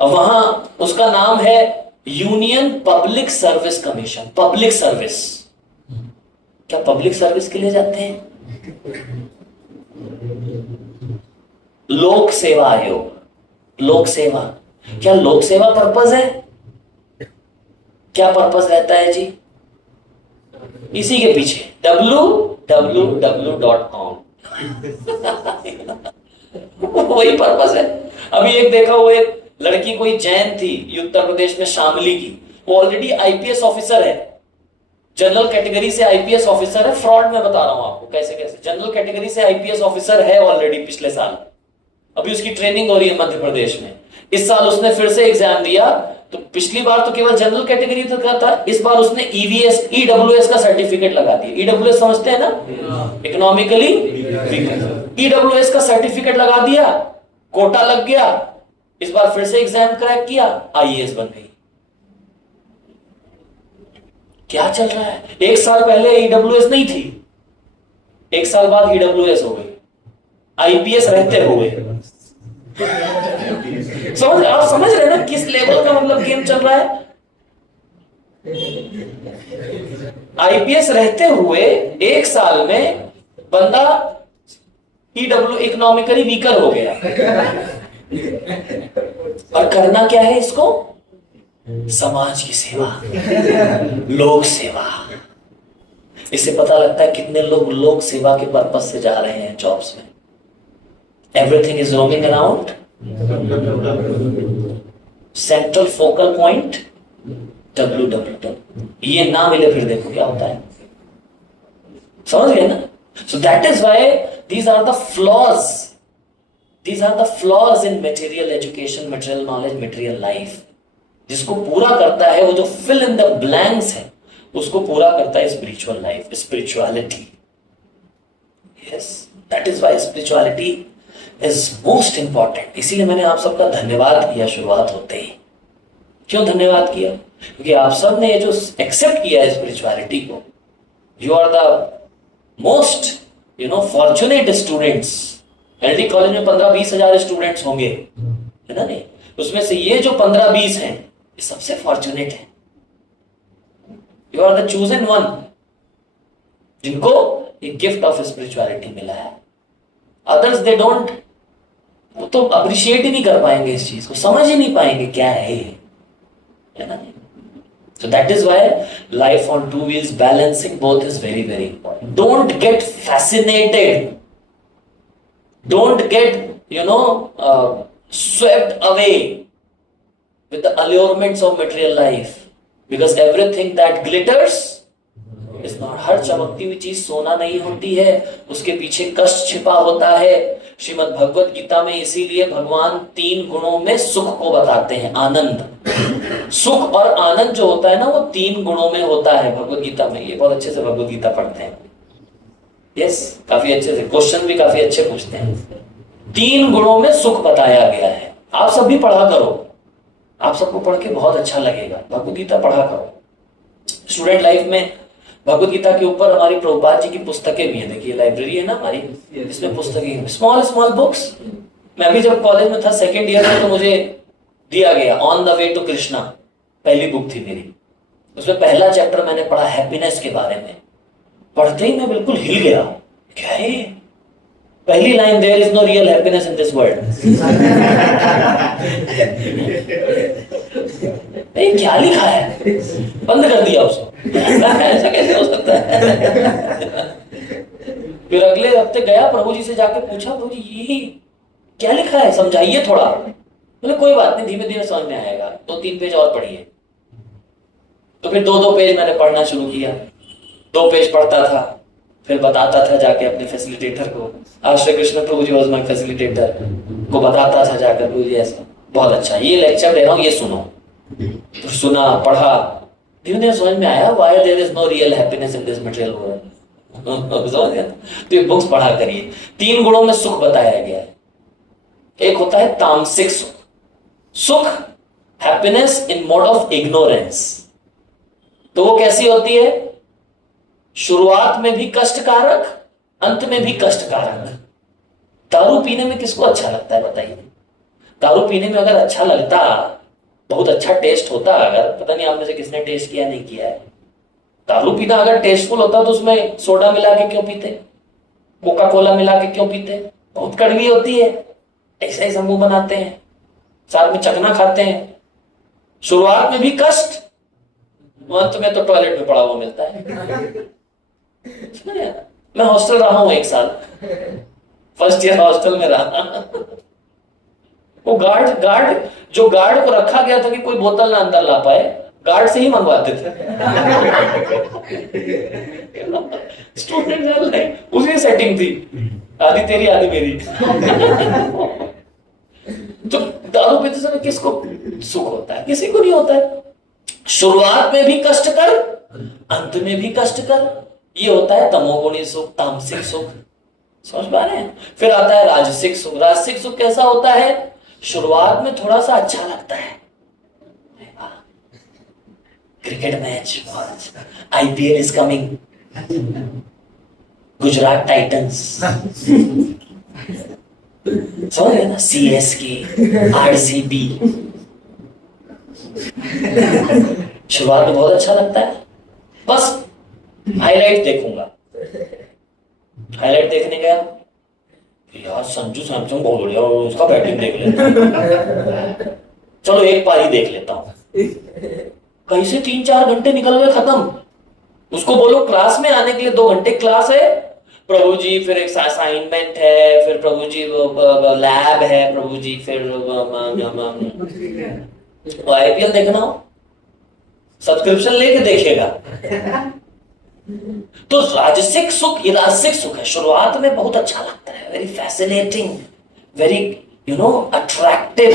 और वहां उसका नाम है union public service commission. Public service, क्या पब्लिक सर्विस के लिए जाते हैं? लोक सेवा आयोग। लोक सेवा, क्या लोक सेवा पर्पस है? क्या पर्पस रहता है जी? इसी के पीछे www.com वही पर्पस है। अभी एक देखा, वो एक लड़की कोई जैन थी उत्तर प्रदेश में, शामली की। वो ऑलरेडी आईपीएस ऑफिसर है, जनरल कैटेगरी से आईपीएस ऑफिसर है। फ्रॉड में बता रहा हूं आपको कैसे कैसे। जनरल कैटेगरी से आईपीएस ऑफिसर है ऑलरेडी पिछले साल। अभी उसकी ट्रेनिंग हो रही है मध्य प्रदेश में। इस साल उसने फिर से एग्जाम दिया, तो पिछली बार तो केवल जनरल कैटेगरी तक का था, इस बार उसने ईवीएस ईडब्ल्यूएस का सर्टिफिकेट लगा दिया। ईडब्ल्यूएस समझते हैं ना, इकोनॉमिकली ईडब्ल्यूएस का सर्टिफिकेट लगा दिया, कोटा लग गया। इस बार फिर से एग्जाम क्रैक किया, आईएएस बन गई। क्या चल रहा है? एक साल पहले ईडब्ल्यूएस नहीं थी, एक साल बाद ईडब्ल्यूएस हो गई, आईपीएस रहते हुए। आप समझ रहे हैं ना किस लेवल का मतलब गेम चल रहा है? आईपीएस रहते हुए एक साल में बंदा ईडब्ल्यू इकोनॉमिकली वीकर हो गया। और करना क्या है इसको? समाज की सेवा, लोक सेवा। इससे पता लगता है कितने लोग लोक सेवा के पर्पस से जा रहे हैं जॉब्स में। Everything is roaming around central focal point www। ये ना मिले फिर देखो क्या होता है। समझ गए ना? So that is why these are the flaws. These are the flaws in material education, material knowledge, material life. जिसको पूरा करता है, वो जो fill in the blanks है, उसको पूरा करता है spiritual life, spirituality. Yes, that is why spirituality is most important। इसीलिए मैंने आप सबका धन्यवाद किया शुरुआत होते ही। क्यों धन्यवाद किया? क्योंकि आप सब ने ये जो एक्सेप्ट किया है स्पिरिचुअलिटी को, you are the most fortunate students. LD college में 15-20 हजार स्टूडेंट्स होंगे, है ना? नहीं, उसमें से ये जो 15-20 हैं, ये सबसे फॉर्चुनेट है। You are the chosen one, जिनको ये गिफ्ट ऑफ स्पिरिचुअलिटी मिला है। अदर्स दे डोंट, वो तो अप्रिशिएट ही नहीं कर पाएंगे, इस चीज को समझ ही नहीं पाएंगे क्या है ना? So that is why life on two wheels, balancing both is very very important. Don't get fascinated, don't get swept away with the allurements of material life, because everything that glitters is not। हर चमकती हुई चीज सोना नहीं होती है, उसके पीछे कष्ट छिपा होता है। श्रीमद् भगवत गीता में इसीलिए भगवान 3 गुणों में सुख को बताते हैं। आनंद, सुख और आनंद जो होता है ना, वो 3 गुणों में होता है भगवत गीता में। ये बहुत अच्छे से भगवत गीता पढ़ते हैं। यस, काफी अच्छे से, क्वेश्चन भी काफी अच्छे पूछते हैं। 3 गुणों में सुख बताया गया है। आप सब भी पढ़ा करो, आप सबको पढ़ के बहुत अच्छा लगेगा। भगवत गीता पढ़ा करो। स्टूडेंट लाइफ में भगवत गीता के ऊपर हमारी प्रभुपाद जी की पुस्तकें भी हैं। देखिए लाइब्रेरी है ना हमारी, इसमें पुस्तकें, स्मॉल स्मॉल बुक्स। मैं अभी जब कॉलेज में था सेकेंड ईयर में, तो मुझे दिया गया on the way to Krishna, पहली बुक थी मेरी। उसमें पहला चैप्टर मैंने पढ़ा हैप्पीनेस के बारे में। पढ़ते ही मैं बिल्कुल हिल गया। क्या है पहली line? There is no real happiness in this world. क्या लिखा है? बंद कर दिया उसको। ऐसा कैसे हो सकता है? फिर अगले हफ्ते गया, प्रभु जी से जाके पूछा, प्रभु जी क्या लिखा है, समझाइए थोड़ा। बोले कोई बात नहीं, धीमे धीमे समझ में आएगा, 2-3 पेज और पढ़िए। तो फिर 2-2 पेज मैंने पढ़ना शुरू किया, 2 पेज पढ़ता था, फिर बताता था जाके अपने फैसिलिटेटर को। आज श्री कृष्ण प्रभु जी वॉज माय फैसिलिटेटर, को बताता था जाकर, प्रभु जी ऐसा बहुत अच्छा ये लेक्चर दे रहा हूँ, ये सुनो। तो सुना, पढ़ा, धीमे धीमे समझ में आया why there is no real happiness in this material world. समझ गया? तो ये बुक्स पढ़ा करिए। 3 गुणों में सुख बताया गया है। एक होता है तामसिक सुख, सुख happiness in mode of ignorance. तो वो कैसी होती है? शुरुआत में भी कष्टकारक, अंत में भी कष्टकारक। दारू पीने में किसको अच्छा लगता है बताइए? दारू पीने में अगर अच्छा लगता, बहुत अच्छा टेस्ट होता, अगर पता नहीं आप में से किसने टेस्ट किया नहीं किया है, दारू पीना अगर टेस्टफुल होता तो उसमें सोडा मिला के क्यों पीते, कोका कोला मिला के क्यों पीते? बहुत कड़वी होती है, ऐसे ही समूह बनाते हैं, साथ में चखना खाते हैं। शुरुआत में भी कष्ट, अंत में तो टॉयलेट में पड़ा हुआ मिलता है। मैं हॉस्टल रहा हूं 1 साल, फर्स्ट ईयर हॉस्टल में रहा। वो गार्ड जो गार्ड को रखा गया था कि कोई बोतल ना अंदर ला पाए, गार्ड से ही मंगवाते थे। स्टूडेंट उसी सेटिंग थी, आधी तेरी आधी मेरी। तो दारू पीते समय किसको सुख होता है? किसी को नहीं होता है। शुरुआत में भी कष्ट कर, अंत में भी कष्ट कर, ये होता है तमोगुणी सुख, तामसिक सुख। समझ पा रहे हैं? फिर आता है राजसिक सुख। राजसिक सुख कैसा होता है? शुरुआत में थोड़ा सा अच्छा लगता है, cricket match, IPL is coming, Gujarat Titans, समझ रहे ना, सीएसके, आरसीबी। शुरुआत में बहुत अच्छा लगता है, बस हाईलाइट देखूंगा। हाईलाइट देखने गया, यार संजू सैमसंग बहुत बढ़िया, उसका बैटिंग देख लेता, चलो एक पारी देख लेता हूं। कहीं से 3-4 घंटे निकल गए, खत्म। उसको बोलो क्लास में आने के लिए 2 घंटे क्लास है, प्रभु जी फिर एक असाइनमेंट है, फिर प्रभु जी लैब है, प्रभु जी फिर आईपीएल देखना हो, सब्सक्रिप्शन लेके देखेगा। तो राजसिक सुख, ये राजसिक सुख है। शुरुआत में बहुत अच्छा लगता है, वेरी फैसिनेटिंग, वेरी अट्रैक्टिव।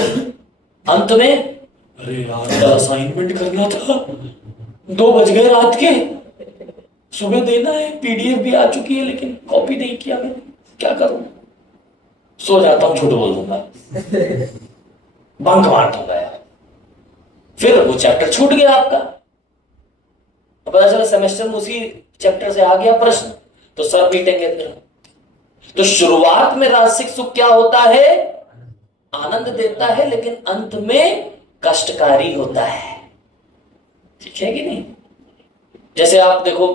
अंत में अरे यार असाइनमेंट करना था, 2 बज गए रात के, सुबह देना है, पीडीएफ भी आ चुकी है लेकिन कॉपी नहीं किया मैंने, क्या करूं? सो जाता हूं, झूठ बोल दूंगा, बंक मार दूंगा यार। फिर वो चैप्टर छूट गया आपका, पता चला सेमेस्टर में उसी चैप्टर से आ गया प्रश्न, तो सर पीटेंगे फिर। तो शुरुआत में राजसिक सुख क्या होता है? आनंद देता है, लेकिन अंत में कष्टकारी होता है। ठीक है कि नहीं? जैसे आप देखो,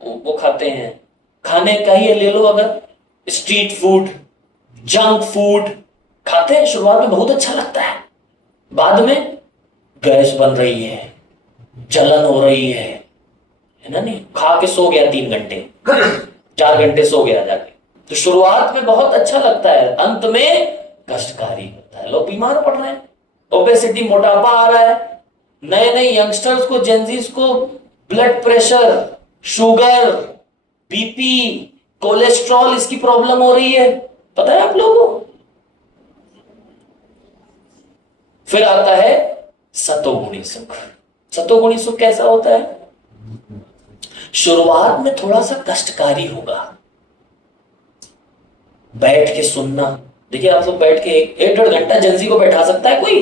वो खाते हैं, खाने का ही ले लो, अगर स्ट्रीट फूड, जंक फूड खाते हैं, शुरुआत में बहुत अच्छा लगता है, बाद में गैस बन रही है, जलन हो रही है ना? नहीं, खा के सो गया 3 घंटे, 4 घंटे सो गया जाके। तो शुरुआत में बहुत अच्छा लगता है, अंत में कष्टकारी होता है। लोग बीमार पड़ रहे हैं, ओबेसिटी, मोटापा आ रहा है, नए नए यंगस्टर्स को, जेनजीज को blood pressure, sugar, BP, cholesterol, इसकी प्रॉब्लम हो रही है, पता है आप लोगों को? फिर आता है सतोगुणी सुख। सतोगुणी सुख कैसा होता है? शुरुआत में थोड़ा सा कष्टकारी होगा, बैठ के सुनना। देखिए आप लोग बैठ के 1-1.5 घंटा जेंजी को बैठा सकता है कोई?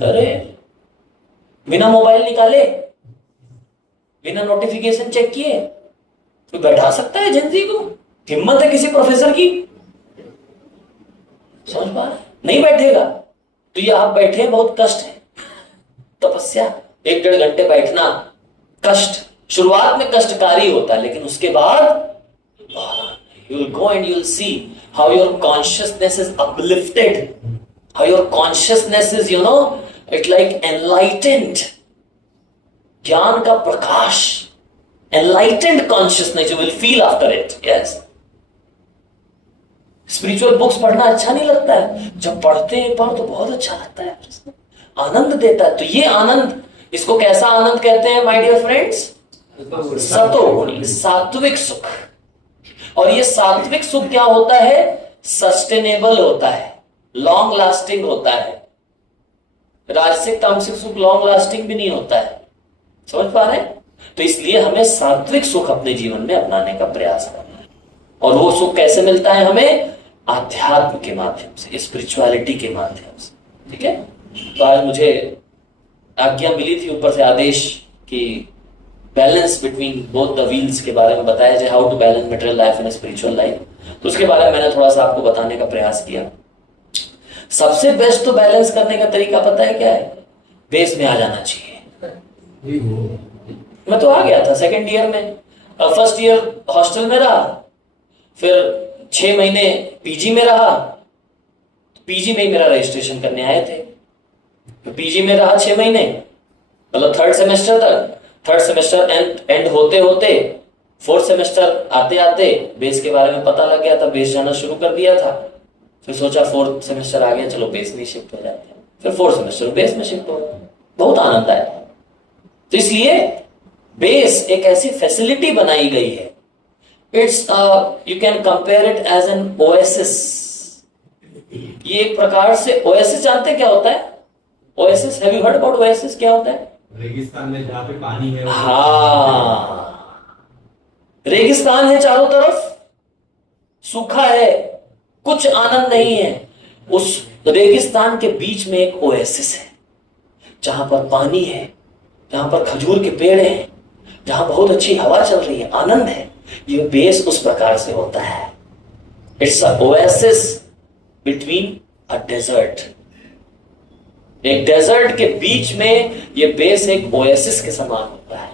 अरे बिना मोबाइल निकाले, बिना नोटिफिकेशन चेक किए तो बैठा सकता है जेंजी को? हिम्मत है किसी प्रोफेसर की? समझ पा रहे? नहीं बैठेगा। तो ये आप बैठे, बहुत कष्ट है, तपस्या, 1-1.5 घंटे बैठना, कष्ट। शुरुआत में कष्टकारी होता है, लेकिन उसके बाद you will go and you will see how your consciousness is uplifted, how your consciousness is, it's like enlightened. ज्ञान का प्रकाश, enlightened consciousness you will feel after it. Yes. Spiritual books पढ़ना अच्छा नहीं लगता है, जब पढ़ते हैं एक बार तो बहुत अच्छा लगता है, आनंद देता है। तो ये आनंद, इसको कैसा आनंद कहते हैं माय डियर फ्रेंड्स? सतोगुणी, सात्विक सुख। और ये सात्विक सुख क्या होता है? सस्टेनेबल होता है, लॉन्ग लास्टिंग होता है। राजसिक तामसिक सुख लॉन्ग लास्टिंग भी नहीं होता है, समझ पा रहे हैं? तो इसलिए हमें सात्विक सुख अपने जीवन में अपनाने का प्रयास करना है। और वो सुख कैसे मिलता है हमें? आध्यात्म के माध्यम से, स्पिरिचुअलिटी के माध्यम से। ठीक है, तो आज मुझे आज्ञा मिली थी ऊपर से आदेश कि balance between both the wheels के बारे में बताया जाए, how to balance material life and spiritual life. तो उसके बारे में मैंने थोड़ा सा आपको बताने का प्रयास किया। सबसे बेस्ट तो बैलेंस करने का तरीका पता है क्या है? बेस में आ जाना चाहिए। मैं तो आ गया था सेकेंड ईयर में, फर्स्ट ईयर हॉस्टल में रहा, फिर 6 महीने पीजी में रहा। पीजी में ही मेरा रजिस्ट्रेशन करने आए थे, तो पीजी में रहा 6 महीने, मतलब थर्ड सेमेस्टर तक। थर्ड सेमेस्टर एंड होते होते फोर्थ सेमेस्टर आते आते बेस के बारे में पता लग गया था, बेस जाना शुरू कर दिया था। फिर सोचा फोर्थ सेमेस्टर आ गया, चलो बेस में शिफ्ट हो जाते हैं। फिर फोर्थ सेमेस्टर बेस में शिफ्ट हो गया, बहुत आनंद आया। तो इसलिए बेस एक ऐसी फैसिलिटी बनाई गई है, it's you can compare it as an oasis. ये एक प्रकार से ओएसिस, जानते क्या होता है oasis? Have you heard about oasis? क्या होता है? रेगिस्तान में जहाँ पे पानी है। हाँ, रेगिस्तान है चारों तरफ, सूखा है, कुछ आनंद नहीं है। उस रेगिस्तान के बीच में एक ओएसिस है, जहां पर पानी है, जहां पर खजूर के पेड़ हैं, जहां बहुत अच्छी हवा चल रही है, आनंद है। ये बेस उस प्रकार से होता है। It's a oasis between a desert. एक डेजर्ट के बीच में ये बेस एक ओएसिस के समान होता है,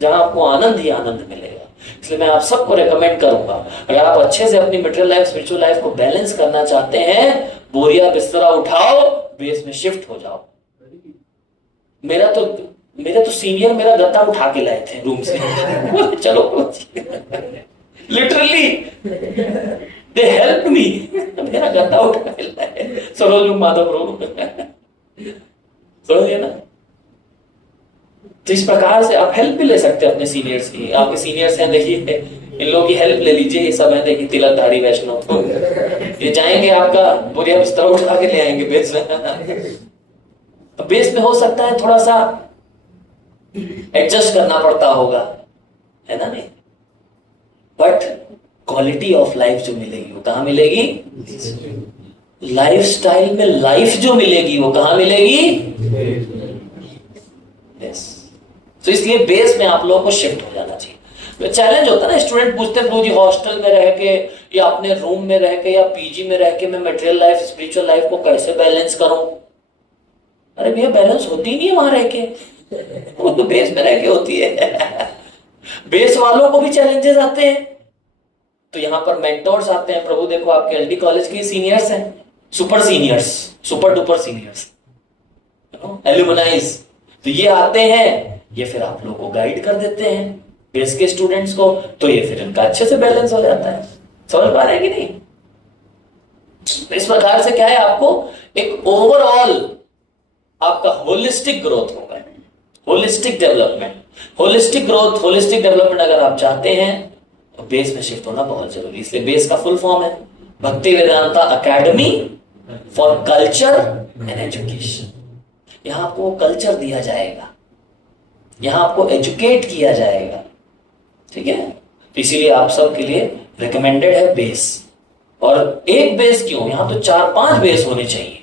जहां आपको आनंद ही आनंद मिलेगा। इसलिए मैं आप सबको रेकमेंड करूंगा, अगर आप अच्छे से अपनी मटेरियल लाइफ स्पिरिचुअल लाइफ को बैलेंस करना चाहते हैं, बोरिया बिस्तरा उठाओ, बेस में शिफ्ट हो जाओ। मेरा तो सीनियर मेरा गद्दा उठा के लाए थे रूम से चलो लिटरली दे हेल्प मी, मेरा गद्दा उठा के लाए सरोज माधव रोग समझिए ना। तो इस प्रकार से आप हेल्प भी ले सकते हैं अपने सीनियर्स की। आपके सीनियर्स हैं, देखिए इन लोगों की हेल्प ले लीजिए। ये सब है, देखिए तिलकधारी वैष्णव, ये जाएंगे आपका बोरिया बिस्तर उठा के ले आएंगे बेस में। तो बेस में हो सकता है थोड़ा सा एडजस्ट करना पड़ता होगा, है ना? नहीं, बट क्वालिटी ऑफ लाइफ जो मिलेगी वो कहां मिलेगी? लाइफस्टाइल में लाइफ जो मिलेगी वो कहां मिलेगी? यस। तो इसलिए बेस में आप लोगों को शिफ्ट हो जाना चाहिए। तो चैलेंज होता है ना, स्टूडेंट पूछते हैं प्रभु जी हॉस्टल में रह के या अपने रूम में रह के या पीजी में रह के मैं मटेरियल लाइफ स्पिरिचुअल लाइफ को कैसे बैलेंस करूं? अरे भैया बैलेंस होती नहीं है वहां रह के, वो तो बेस में रह के होती है। बेस वालों को भी चैलेंजेस आते हैं, तो यहां पर मेंटोर्स आते हैं। प्रभु देखो आपके एलडी कॉलेज के सीनियर्स हैं, super seniors, super duper seniors, एल्यूमनाइज। तो ये आते हैं, ये फिर आप लोगों को गाइड कर देते हैं बेस के स्टूडेंट्स को, तो ये फिर इनका अच्छे से बैलेंस हो जाता है। समझ पा रहे हैं कि नहीं? इस प्रकार से क्या है, आपको एक ओवरऑल आपका होलिस्टिक ग्रोथ होगा, holistic development. Holistic growth, holistic development अगर आप चाहते हैं तो बेस में शिफ्ट होना बहुत जरूरी। इसलिए बेस का फुल फॉर्म है भक्ति Vedanta academy for culture and education. यहां आपको कल्चर दिया जाएगा, यहां आपको एजुकेट किया जाएगा, ठीक है? इसीलिए आप सबके लिए रिकमेंडेड है बेस। और एक बेस क्यों, यहां तो 4-5 बेस होने चाहिए।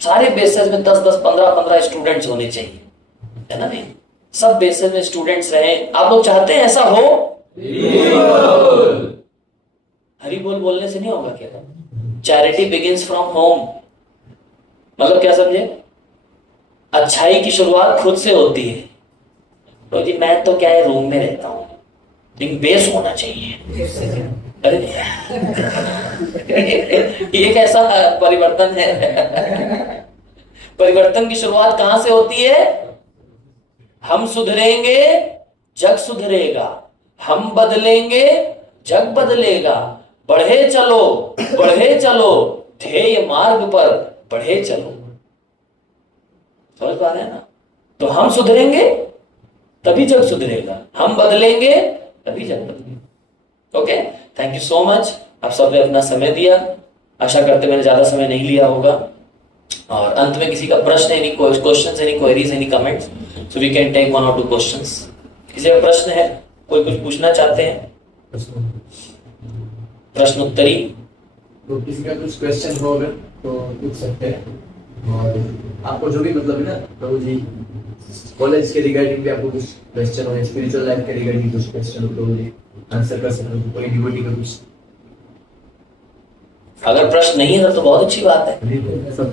सारे बेसेस में 10-10, 15-15 स्टूडेंट्स होने चाहिए, है ना? नहीं, सब बेसेस में स्टूडेंट्स रहे। आप लोग चाहते हैं ऐसा हो? हरि बोल बोलने से नहीं होगा क्या? चैरिटी बिगिंस फ्रॉम होम, मतलब क्या समझे? अच्छाई की शुरुआत खुद से होती है। तो जी मैं तो क्या है रूम में रहता हूं, लेकिन बेस होना चाहिए। अरे ये कैसा परिवर्तन है? परिवर्तन की शुरुआत कहां से होती है? हम सुधरेंगे जग सुधरेगा, हम बदलेंगे जग बदलेगा, बढ़े चलो ध्येय मार्ग पर बढ़े चलो। समझ पा रहे हैं ना? तो हम सुधरेंगे तभी जग सुधरेगा, हम बदलेंगे तभी जग बदलेगा। Okay, thank you so much. आप सबने अपना समय दिया, आशा करते मैंने ज्यादा समय नहीं लिया होगा। और अंत में किसी का प्रश्न, any questions, any queries, any comments, so we can take 1 or 2 questions. किसी का प्रश्न है, कोई कुछ पूछना चाहते हैं? प्रश्न उत्तरी। तो किसी का कुछ क्वेश्चन हो अगर तो पूछ सकते हैं। और आपको जो भी मतलब है ना प्रभु जी, कॉलेज के रिगार्डिंग भी आपको कुछ क्वेश्चन हो, स्पिरिचुअल लाइफ के रिगार्डिंग कुछ क्वेश्चन हो, प्रभु जी आंसर कर सकते हो। कोई डिवोटी का कुछ अगर प्रश्न नहीं है तो बहुत अच्छी बात है।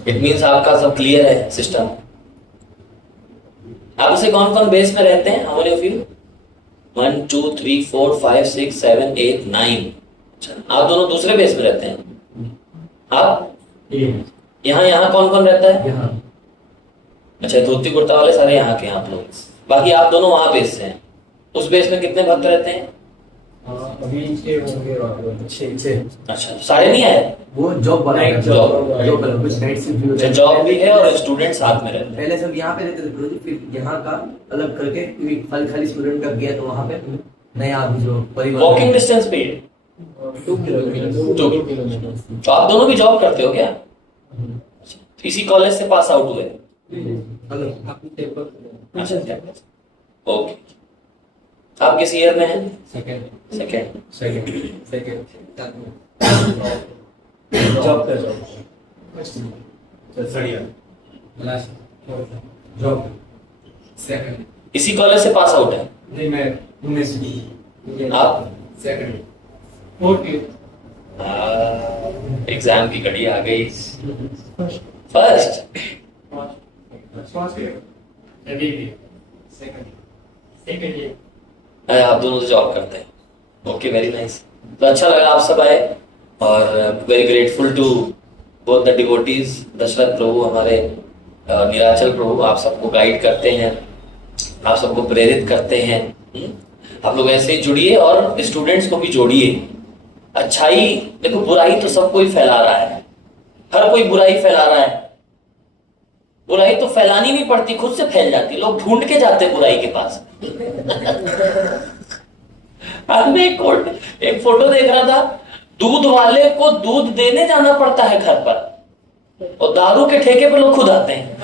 इट मीन्स आपका सब क्लियर है सिस्टम। आप से कौन कौन बेस में रहते हैं? How many of you? 1 2 3 4 5 6 7 8 9। आप दोनों दूसरे बेस में रहते हैं। आप यहाँ कौन कौन रहता है? यहाँ अच्छा, धोती कुर्ता वाले सारे यहाँ के आप लोग, बाकी आप दोनों वहां बेस से हैं। उस बेस में कितने भक्त रहते हैं? अभी 6 होंगे। 6 अच्छा, सारे नहीं आए? वो जॉब वाला है, जॉब कुछ नाइट शिफ्ट भी होता है। जॉब भी है और स्टूडेंट साथ में रहते हैं। पहले सब यहाँ पे रहते थे प्रभु, फिर यहाँ का अलग करके क्योंकि खाली स्टूडेंट का गया तो वहाँ पे नया अभी जो परिवार वॉकिंग डिस्टेंस पे 2 किलोमीटर। तो आप दोनों भी जॉब करते हो क्या? इसी कॉलेज से पास आउट हुए? अच्छा, ओके। आप किस ईयर में हैं? सेकेंड। जॉब कर जॉब सेकंड। इसी कॉलेज से पास आउट है? नहीं, मैं पुणे से। आप? सेकंड। एग्जाम की घड़ी आ गई। फर्स्ट। आप दोनों तो जॉब करते हैं। Okay, very nice. तो अच्छा लगा आप सब आए, और very grateful to both the devotees. Dasharath प्रभु, हमारे नीलाचल प्रभु, आप सबको गाइड करते हैं, आप सबको प्रेरित करते हैं। आप लोग ऐसे ही जुड़िए और स्टूडेंट्स को भी जोड़िए। अच्छाई, देखो बुराई तो सब कोई फैला रहा है, हर कोई बुराई फैला रहा है। बुराई तो फैलानी नहीं पड़ती, खुद से फैल जाती। लोग ढूंढ के जाते हैं बुराई के पास। आज मैं एक फोटो देख रहा था, दूध वाले को दूध देने जाना पड़ता है घर पर, और दारू के ठेके पर लोग खुद आते हैं।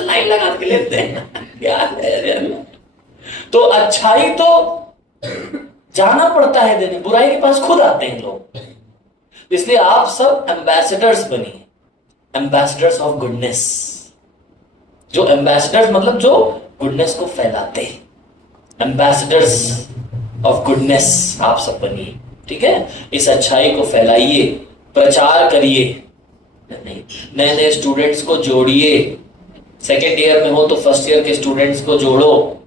लाइन लगा के लेते हैं। क्या है? तो अच्छाई तो जाना पड़ता है देने, बुराई के पास खुद आते हैं लोग। इसलिए आप सब एम्बेसडर्स बनिए, एम्बेसडर्स ऑफ गुडनेस। जो एम्बेसडर्स मतलब जो गुडनेस को फैलाते, एम्बेसडर्स ऑफ गुडनेस आप सब बनिए। ठीक है, इस अच्छाई को फैलाइए, प्रचार करिए, नए नए स्टूडेंट्स को जोड़िए। सेकेंड ईयर में हो तो फर्स्ट ईयर के स्टूडेंट्स को जोड़ो,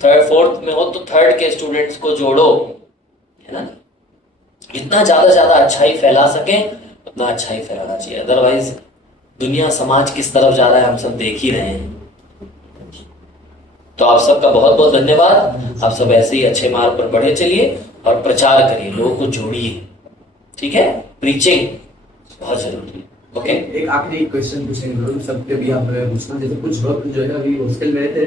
थर्ड फोर्थ में हो तो थर्ड के स्टूडेंट्स को जोड़ो, है ना? इतना ज्यादा अच्छाई फैला सके उतना अच्छाई फैलाना चाहिए। अदरवाइज दुनिया समाज किस तरफ जा रहा है हम सब देख ही रहे हैं। तो आप सबका बहुत बहुत धन्यवाद। आप सब ऐसे ही अच्छे मार्ग पर बढ़े चलिए और प्रचार करिए, लोगों को जोड़िए। ठीक है, प्रीचिंग बहुत जरूरी है। ओके, एक आखिरी क्वेश्चन पूछेंगे सबके भी आप पूछना। जैसे कुछ वक्त जो है अभी हॉस्टल में रहते,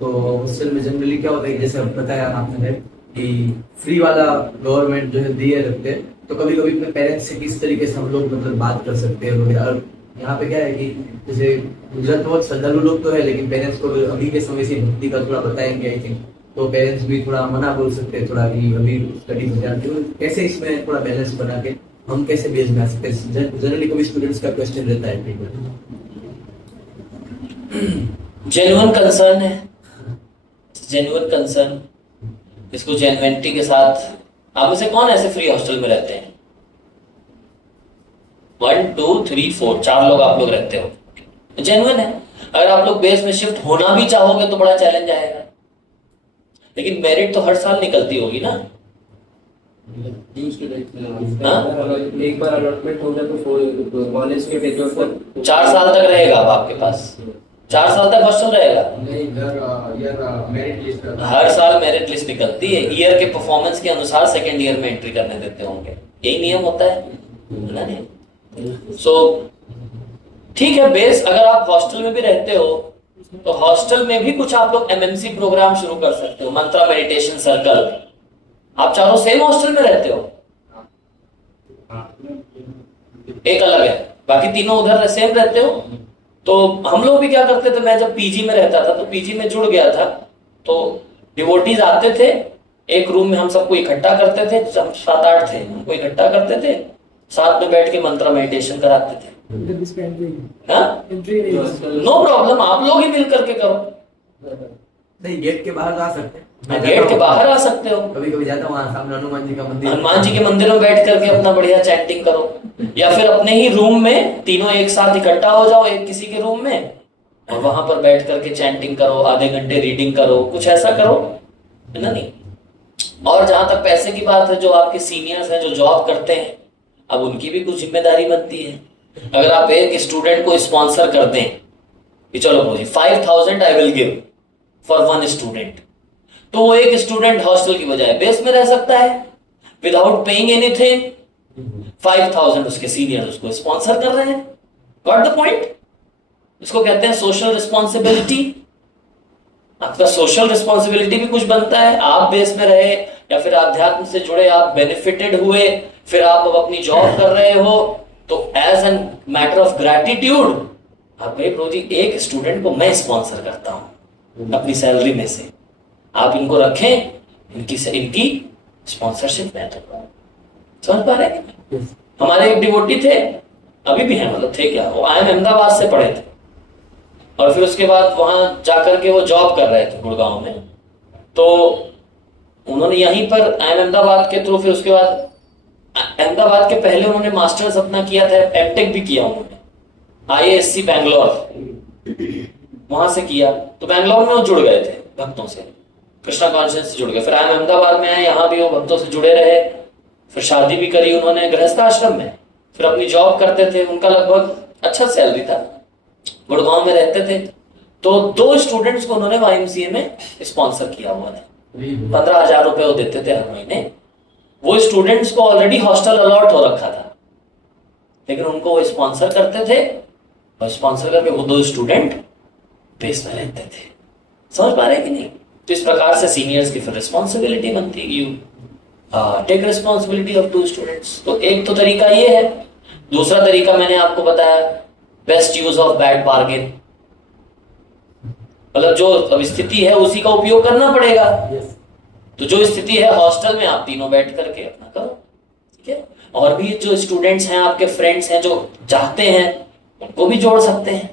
तो हॉस्टल में जनरली क्या होता है, जैसे बताया आपने कि फ्री वाला गवर्नमेंट जो है दिए रखते हैं, तो कभी कभी अपने पेरेंट्स से किस तरीके से हम लोग मतलब बात कर सकते हैं। और यहाँ पे क्या है कि जैसे गुजरात बहुत श्रद्धालु लोग तो है, लेकिन पेरेंट्स को अभी के समय से भक्ति का थोड़ा बताएंगे आई थिंक, तो पेरेंट्स भी थोड़ा मना बोल सकते हैं थोड़ा कि अभी स्टडी में ध्यान दो। कैसे इसमें थोड़ा बैलेंस बना के हम कैसे बेस में आ सकते हैं? जनरली कभी स्टूडेंट्स का क्वेश्चन रहता है। जेन्युइन कंसर्न है, जेन्युइन कंसर्न, इसको जेन्युइनिटी के साथ। आप में से कौन ऐसे फ्री हॉस्टल में रहते हैं? 1 2 3 4 4 लोग आप लोग रहते हो, जेन्युइन है। अगर आप लोग बेस में शिफ्ट होना भी चाहोगे तो बड़ा चैलेंज आएगा, लेकिन मेरिट तो हर साल निकलती होगी ना? एक बार अलॉटमेंट हो गया तो कॉलेज के टीचर को 4 साल तक रहेगा अब आपके पास, 4 साल तक हॉस्टल रहेगा। हर साल मेरिट लिस्ट निकलती है, ईयर के परफॉर्मेंस के अनुसार सेकेंड ईयर में एंट्री करने देते होंगे। यही नियम होता है ना? नहीं। सो ठीक है, बेस अगर आप हॉस्टल में भी रहते हो तो हॉस्टल में भी कुछ आप लोग एमएमसी प्रोग्राम शुरू कर सकते हो, मंत्रा मेडिटेशन सर्कल। आप चारों सेम हॉस्टल में रहते हो? एक अलग है, बाकी तीनों उधर सेम रहते हो। तो हम लोग भी क्या करते थे, मैं जब पीजी में रहता था तो पीजी में जुड़ गया था, तो डिवोटीज आते थे, एक रूम में हम सबको इकट्ठा करते थे, 7-8 थे, हमको इकट्ठा करते थे, साथ में बैठ के मंत्र मेडिटेशन कराते थे। नो प्रॉब्लम, आप लोग ही मिल करके करो। नहीं, गेट के बाहर आ सकते हैं। गेट के बाहर आ सकते हो, कभी कभी जाता हूँ वहाँ सामने हनुमान जी का मंदिर, हनुमान जी के मंदिर में बैठ करके अपना बढ़िया चैंटिंग करो, या फिर अपने ही रूम में तीनों एक साथ इकट्ठा हो जाओ एक किसी के रूम में, और वहां पर बैठ करके चैंटिंग करो, आधे घंटे रीडिंग करो, कुछ ऐसा करो, है ना? नहीं। और जहां तक पैसे की बात है, जो आपके सीनियर्स हैं जो जॉब करते हैं, अब उनकी भी कुछ जिम्मेदारी बनती है। अगर आप एक स्टूडेंट को स्पॉन्सर कर दें कि चलो बोलिए 5000 I will give for 1 student, तो वो एक स्टूडेंट हॉस्टल की बजाय बेस में रह सकता है विदाउट पेइंग एनीथिंग। 5000 उसके सीनियर उसको स्पॉन्सर कर रहे हैं। Got the point? इसको कहते हैं सोशल रिस्पॉन्सिबिलिटी। आपका सोशल रिस्पॉन्सिबिलिटी भी कुछ बनता है, आप बेस में रहे या फिर आध्यात्म से जुड़े, आप बेनिफिटेड हुए, फिर आप अब अपनी जॉब कर रहे हो, तो as an matter of gratitude आप कहे प्रभु जी एक स्टूडेंट को मैं स्पॉन्सर करता हूं अपनी सैलरी में से, आप इनको रखें, इनकी स्पॉन्सरशिप मैं दूंगा। समझ पा रहे हैं? हमारे एक डिवोटी थे, अभी भी हैं, मतलब थे क्या, वो IIM अहमदाबाद से पढ़े थे, और फिर उसके बाद वहां जाकर के वो जॉब कर रहे थे गुड़गांव में। तो उन्होंने यहीं पर IIM अहमदाबाद के थ्रू, फिर उसके बाद अहमदाबाद के पहले उन्होंने मास्टर्स अपना किया था, एमटेक भी किया उन्होंने IISc बैंगलोर, वहां से किया। तो बैंगलोर में वो जुड़ गए थे भक्तों से, कृष्णा कॉन्शियस से जुड़ गए। फिर IIM अहमदाबाद में आए, यहाँ भी वो भक्तों से जुड़े रहे, फिर शादी भी करी उन्होंने गृहस्थाश्रम में, फिर अपनी जॉब करते थे, उनका लगभग अच्छा सैलरी था, गुड़गांव में रहते थे। तो 2 स्टूडेंट्स को उन्होंने YMCA में स्पॉन्सर किया हुआ है, 15,000 रुपए वो देते थे हर महीने। वो स्टूडेंट्स को ऑलरेडी हॉस्टल अलॉट हो रखा था, लेकिन उनको वो स्पॉन्सर करते थे, और स्पॉन्सर करके वो 2 स्टूडेंट बेस में रहते थे। समझ पा रहे कि नहीं? तो इस प्रकार से सीनियर्स की फिर रिस्पॉन्सिबिलिटी बनती है, you take responsibility of 2 students. तो एक तो तरीका ये है। दूसरा तरीका मैंने आपको बताया, best use of bad bargain, मतलब जो अब स्थिति है उसी का उपयोग करना पड़ेगा। तो जो स्थिति है हॉस्टल में आप तीनों बैठ करके अपना करो, ठीक है? और भी जो स्टूडेंट्स हैं, आपके फ्रेंड्स हैं जो चाहते हैं, उनको भी जोड़ सकते हैं,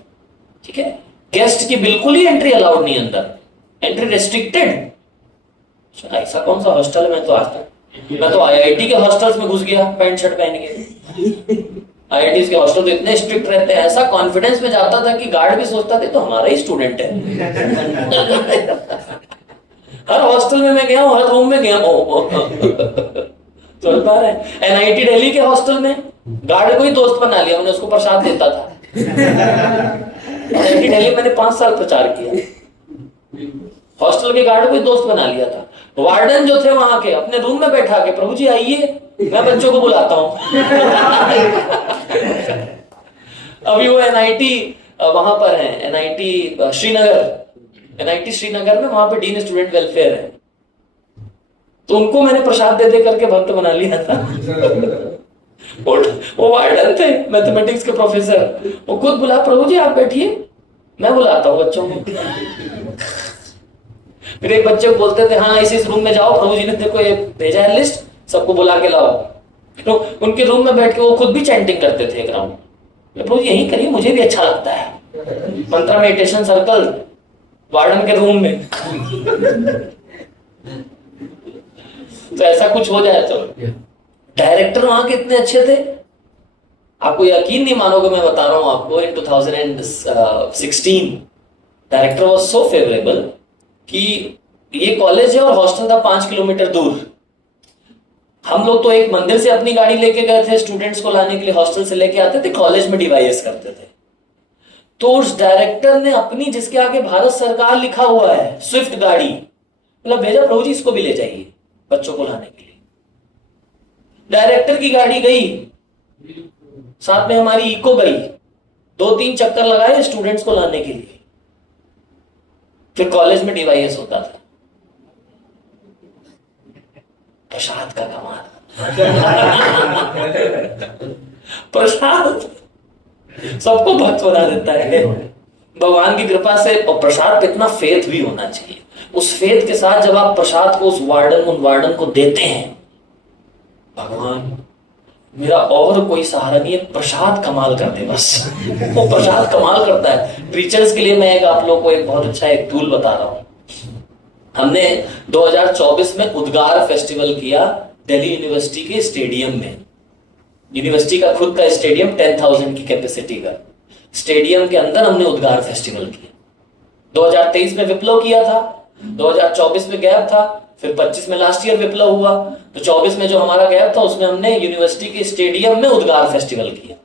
ठीक है? गेस्ट की बिल्कुल ही एंट्री अलाउड नहीं अंदर, एंट्री रेस्ट्रिक्टेड। ऐसा कौन सा हॉस्टल में, तो आज तक मैं तो IIT के हॉस्टल्स में घुस गया पैंट शर्ट पहन के। IIT के हॉस्टल तो इतने स्ट्रिक्ट रहते हैं, ऐसा कॉन्फिडेंस में जाता था कि गार्ड भी सोचता था तो हमारा ही स्टूडेंट है। हर हॉस्टल में मैं गया हूँ, हर रूम में गया हूँ। समझ पा रहे हैं? NIT दिल्ली के हॉस्टल में गार्ड को ही दोस्त बना लिया, मैंने उसको प्रसाद देता था। NIT दिल्ली मैंने 5 साल प्रचार किया, हॉस्टल के गार्ड को ही दोस्त बना लिया था। वार्डन जो थे वहां के, अपने रूम में बैठा के, प्रभु जी आइए, मैं बच्चों को बुलाता हूँ। अभी वो NIT वहां पर है, NIT श्रीनगर में, वहां पे डीन स्टूडेंट वेलफेयर है, तो उनको मैंने प्रसाद दे करके भक्त बना लिया था। वो वार्डन थे, मैथमेटिक्स के प्रोफेसर, वो खुद बुला, प्रभु जी आप बैठिए, मैं बुलाता हूँ बच्चों को। फिर एक बच्चे को बोलते थे, हाँ इस रूम में जाओ, प्रभु जी ने देखो ये भेजा है लिस्ट, सबको बुला के लाओ। तो उनके रूम में बैठ के वो खुद भी चैंटिंग करते थे एक राउंड। प्रभु जी यही करिए, मुझे भी अच्छा लगता है। मंत्रा मेडिटेशन सर्कल वार्डन के रूम में। तो ऐसा कुछ हो जाए तो। डायरेक्टर वहां के इतने अच्छे थे, आपको यकीन नहीं मानोगे, मैं बता रहा हूं आपको, इन 2016 डायरेक्टर वाज सो फेवरेबल कि ये कॉलेज है और हॉस्टल था 5 किलोमीटर दूर। हम लोग तो एक मंदिर से अपनी गाड़ी लेके गए थे, स्टूडेंट्स को लाने के लिए हॉस्टल से लेके आते थे, कॉलेज में डिवाइस करते थे। तो उस डायरेक्टर ने अपनी, जिसके आगे भारत सरकार लिखा हुआ है, स्विफ्ट गाड़ी, मतलब भेजा, प्रभु जी इसको भी ले जाइए बच्चों को लाने के लिए। डायरेक्टर की गाड़ी गई, साथ में हमारी इको गई, 2-3 चक्कर लगाए स्टूडेंट्स को लाने के लिए। फिर कॉलेज में डिवाइस होता था, प्रसाद का कमाल। प्रसाद सबको भक्त बना देता है भगवान की कृपा से। और प्रसाद पे इतना फेथ भी होना चाहिए। उस फेथ के साथ जब आप प्रसाद को उन वार्डन को देते हैं, भगवान मेरा और कोई सहारा नहीं है, प्रसाद कमाल कर दे बस। वो प्रसाद कमाल करता है। प्रीचर्स के लिए मैं आप लोगों को एक बहुत अच्छा एक टूल बता रहा हूं। हमने 2024 में उद्गार फेस्टिवल किया दिल्ली यूनिवर्सिटी के स्टेडियम में। यूनिवर्सिटी का खुद का स्टेडियम 10,000 की कैपेसिटी का स्टेडियम के अंदर हमने उद्गार फेस्टिवल किया। 2023 में विप्लव किया था, 2024 में गैप था, फिर 25 में लास्ट ईयर विप्लव हुआ। तो 24 में जो हमारा गैप था उसमें हमने यूनिवर्सिटी के स्टेडियम में उद्गार फेस्टिवल किया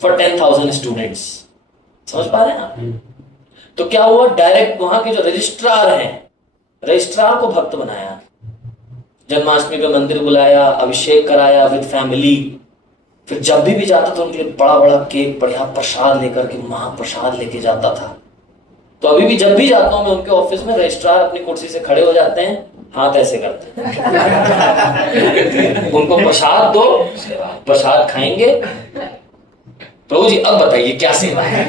फॉर 10,000 स्टूडेंट्स। समझ पा रहे हैं आप? तो क्या हुआ, डायरेक्ट वहां के जो रजिस्ट्रार हैं, रजिस्ट्रार को भक्त बनाया, जन्माष्टमी पे मंदिर बुलाया, अभिषेक कराया विद फैमिली। फिर जब भी जाता था उनके लिए बड़ा बड़ा केक, बढ़िया प्रसाद लेकर के, महाप्रसाद लेके जाता था। तो अभी भी जब भी जाता हूं मैं उनके ऑफिस में, रजिस्ट्रार अपनी कुर्सी से खड़े हो जाते हैं, हाथ ऐसे करते हैं। उनको प्रसाद दो, प्रसाद खाएंगे। प्रभु जी अब बताइए क्या सेवा है।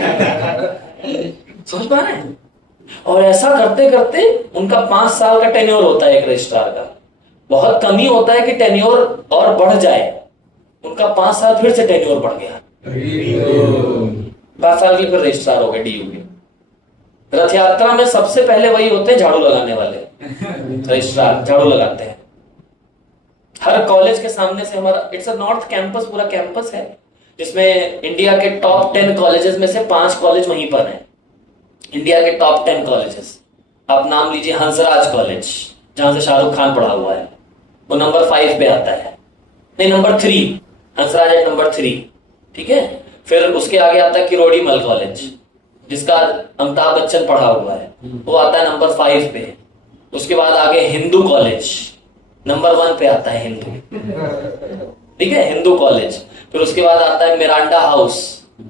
समझ पा रहे हैं? और ऐसा करते करते उनका 5 साल का टेन्योर होता है एक रजिस्ट्रार का। बहुत कम ही होता है कि टेन्योर और बढ़ जाए। उनका 5 साल फिर से टेन्योर बढ़ गया, 5 साल के फिर रजिस्ट्रार हो गए डीयू के। रथ यात्रा में सबसे पहले वही होते हैं झाड़ू लगाने वाले, रजिस्ट्रार झाड़ू लगाते हैं। हर कॉलेज के सामने से हमारा इट्स अ नॉर्थ कैंपस, पूरा कैंपस है जिसमें इंडिया के टॉप 10 कॉलेजेस में से 5 कॉलेज वहीं पर हैं। इंडिया के टॉप 10 कॉलेजेस, आप नाम लीजिए हंसराज कॉलेज, जहां से शाहरुख खान पढ़ा हुआ है, वो नंबर 5 पे आता है, नहीं नंबर 3, हंसराज है नंबर 3, ठीक है। फिर उसके आगे आता है किरोड़ीमल कॉलेज, जिसका अमिताभ बच्चन पढ़ा हुआ है, वो आता है नंबर 5 पे। उसके बाद आगे हिंदू कॉलेज नंबर 1 पे आता है, हिंदू, ठीक है, हिंदू कॉलेज। फिर उसके बाद आता है मिरांडा हाउस,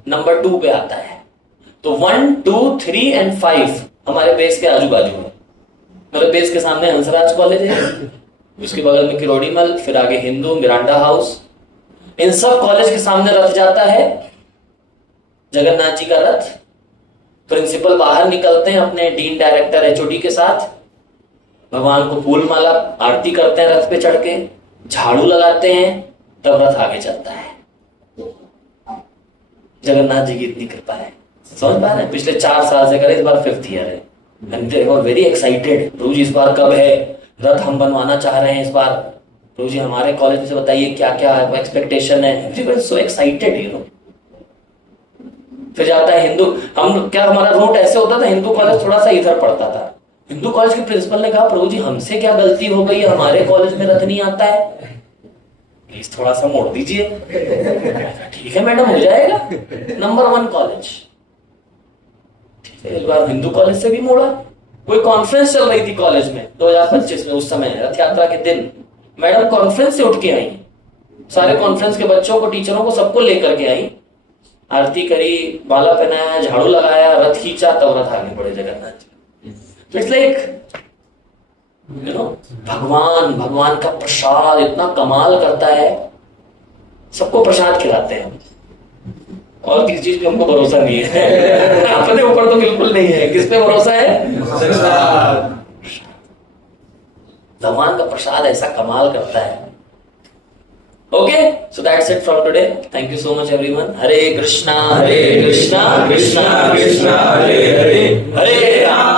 नंबर 2 पे आता है। तो 1, 2, 3 और 5 हमारे बेस के आजू बाजू में। मेरे बेस के सामने हंसराज कॉलेज है, उसके बगल में किरोड़ीमल, फिर आगे हिंदू, मिरांडा हाउस। इन सब कॉलेज के सामने रथ जाता है, जगन्नाथ जी का रथ। प्रिंसिपल बाहर निकलते हैं अपने डीन, डायरेक्टर, एचओडी के साथ, भगवान को फूल माला आरती करते हैं, रथ पे चढ़ के झाड़ू लगाते हैं, तब रथ आगे चलता है। जगन्नाथ जी की इतनी कृपा है। समझ पा रहे हैं? पिछले 4 साल से करे, इस बार 5th ईयर है। And they were very excited, प्रभु जी इस बार कब है रथ, हम बनवाना चाह रहे हैं इस बार, प्रभु जी हमारे कॉलेज में से बताइए क्या क्या एक्सपेक्टेशन है। So excited, you know. फिर जाता है हिंदू, हम क्या हमारा रूट ऐसे होता था, हिंदू कॉलेज थोड़ा सा इधर पड़ता था। हिंदू कॉलेज के प्रिंसिपल ने कहा, प्रभु जी हमसे क्या गलती हो गई, हमारे कॉलेज में रथ नहीं आता है, प्लीज थोड़ा सा मोड़ दीजिए। ठीक है मैडम, हो जाएगा। नंबर 1 कॉलेज, ठीक है। इस बार हिंदू कॉलेज से भी मोड़ा। कोई कॉन्फ्रेंस चल रही थी कॉलेज में 2025 में, उस समय रथ यात्रा के दिन मैडम कॉन्फ्रेंस से उठ के आई, सारे कॉन्फ्रेंस के बच्चों को, टीचरों को, सबको लेकर के आई, आरती करी, माला पहनाया, झाड़ू लगाया, रथ खींचा, तब रथ आगे बढ़े जगन्नाथ जी। तो इट्स लाइक यू नो, भगवान का प्रसाद इतना कमाल करता है। सबको प्रसाद खिलाते हैं, और किसी चीज पे हमको भरोसा नहीं है। अपने ऊपर तो बिल्कुल नहीं है। किस पे भरोसा है? भगवान का प्रसाद ऐसा कमाल करता है। Okay, so that's it from today. Thank you so much everyone. Hare Krishna, Krishna Krishna, Hare Hare, Hare Rama.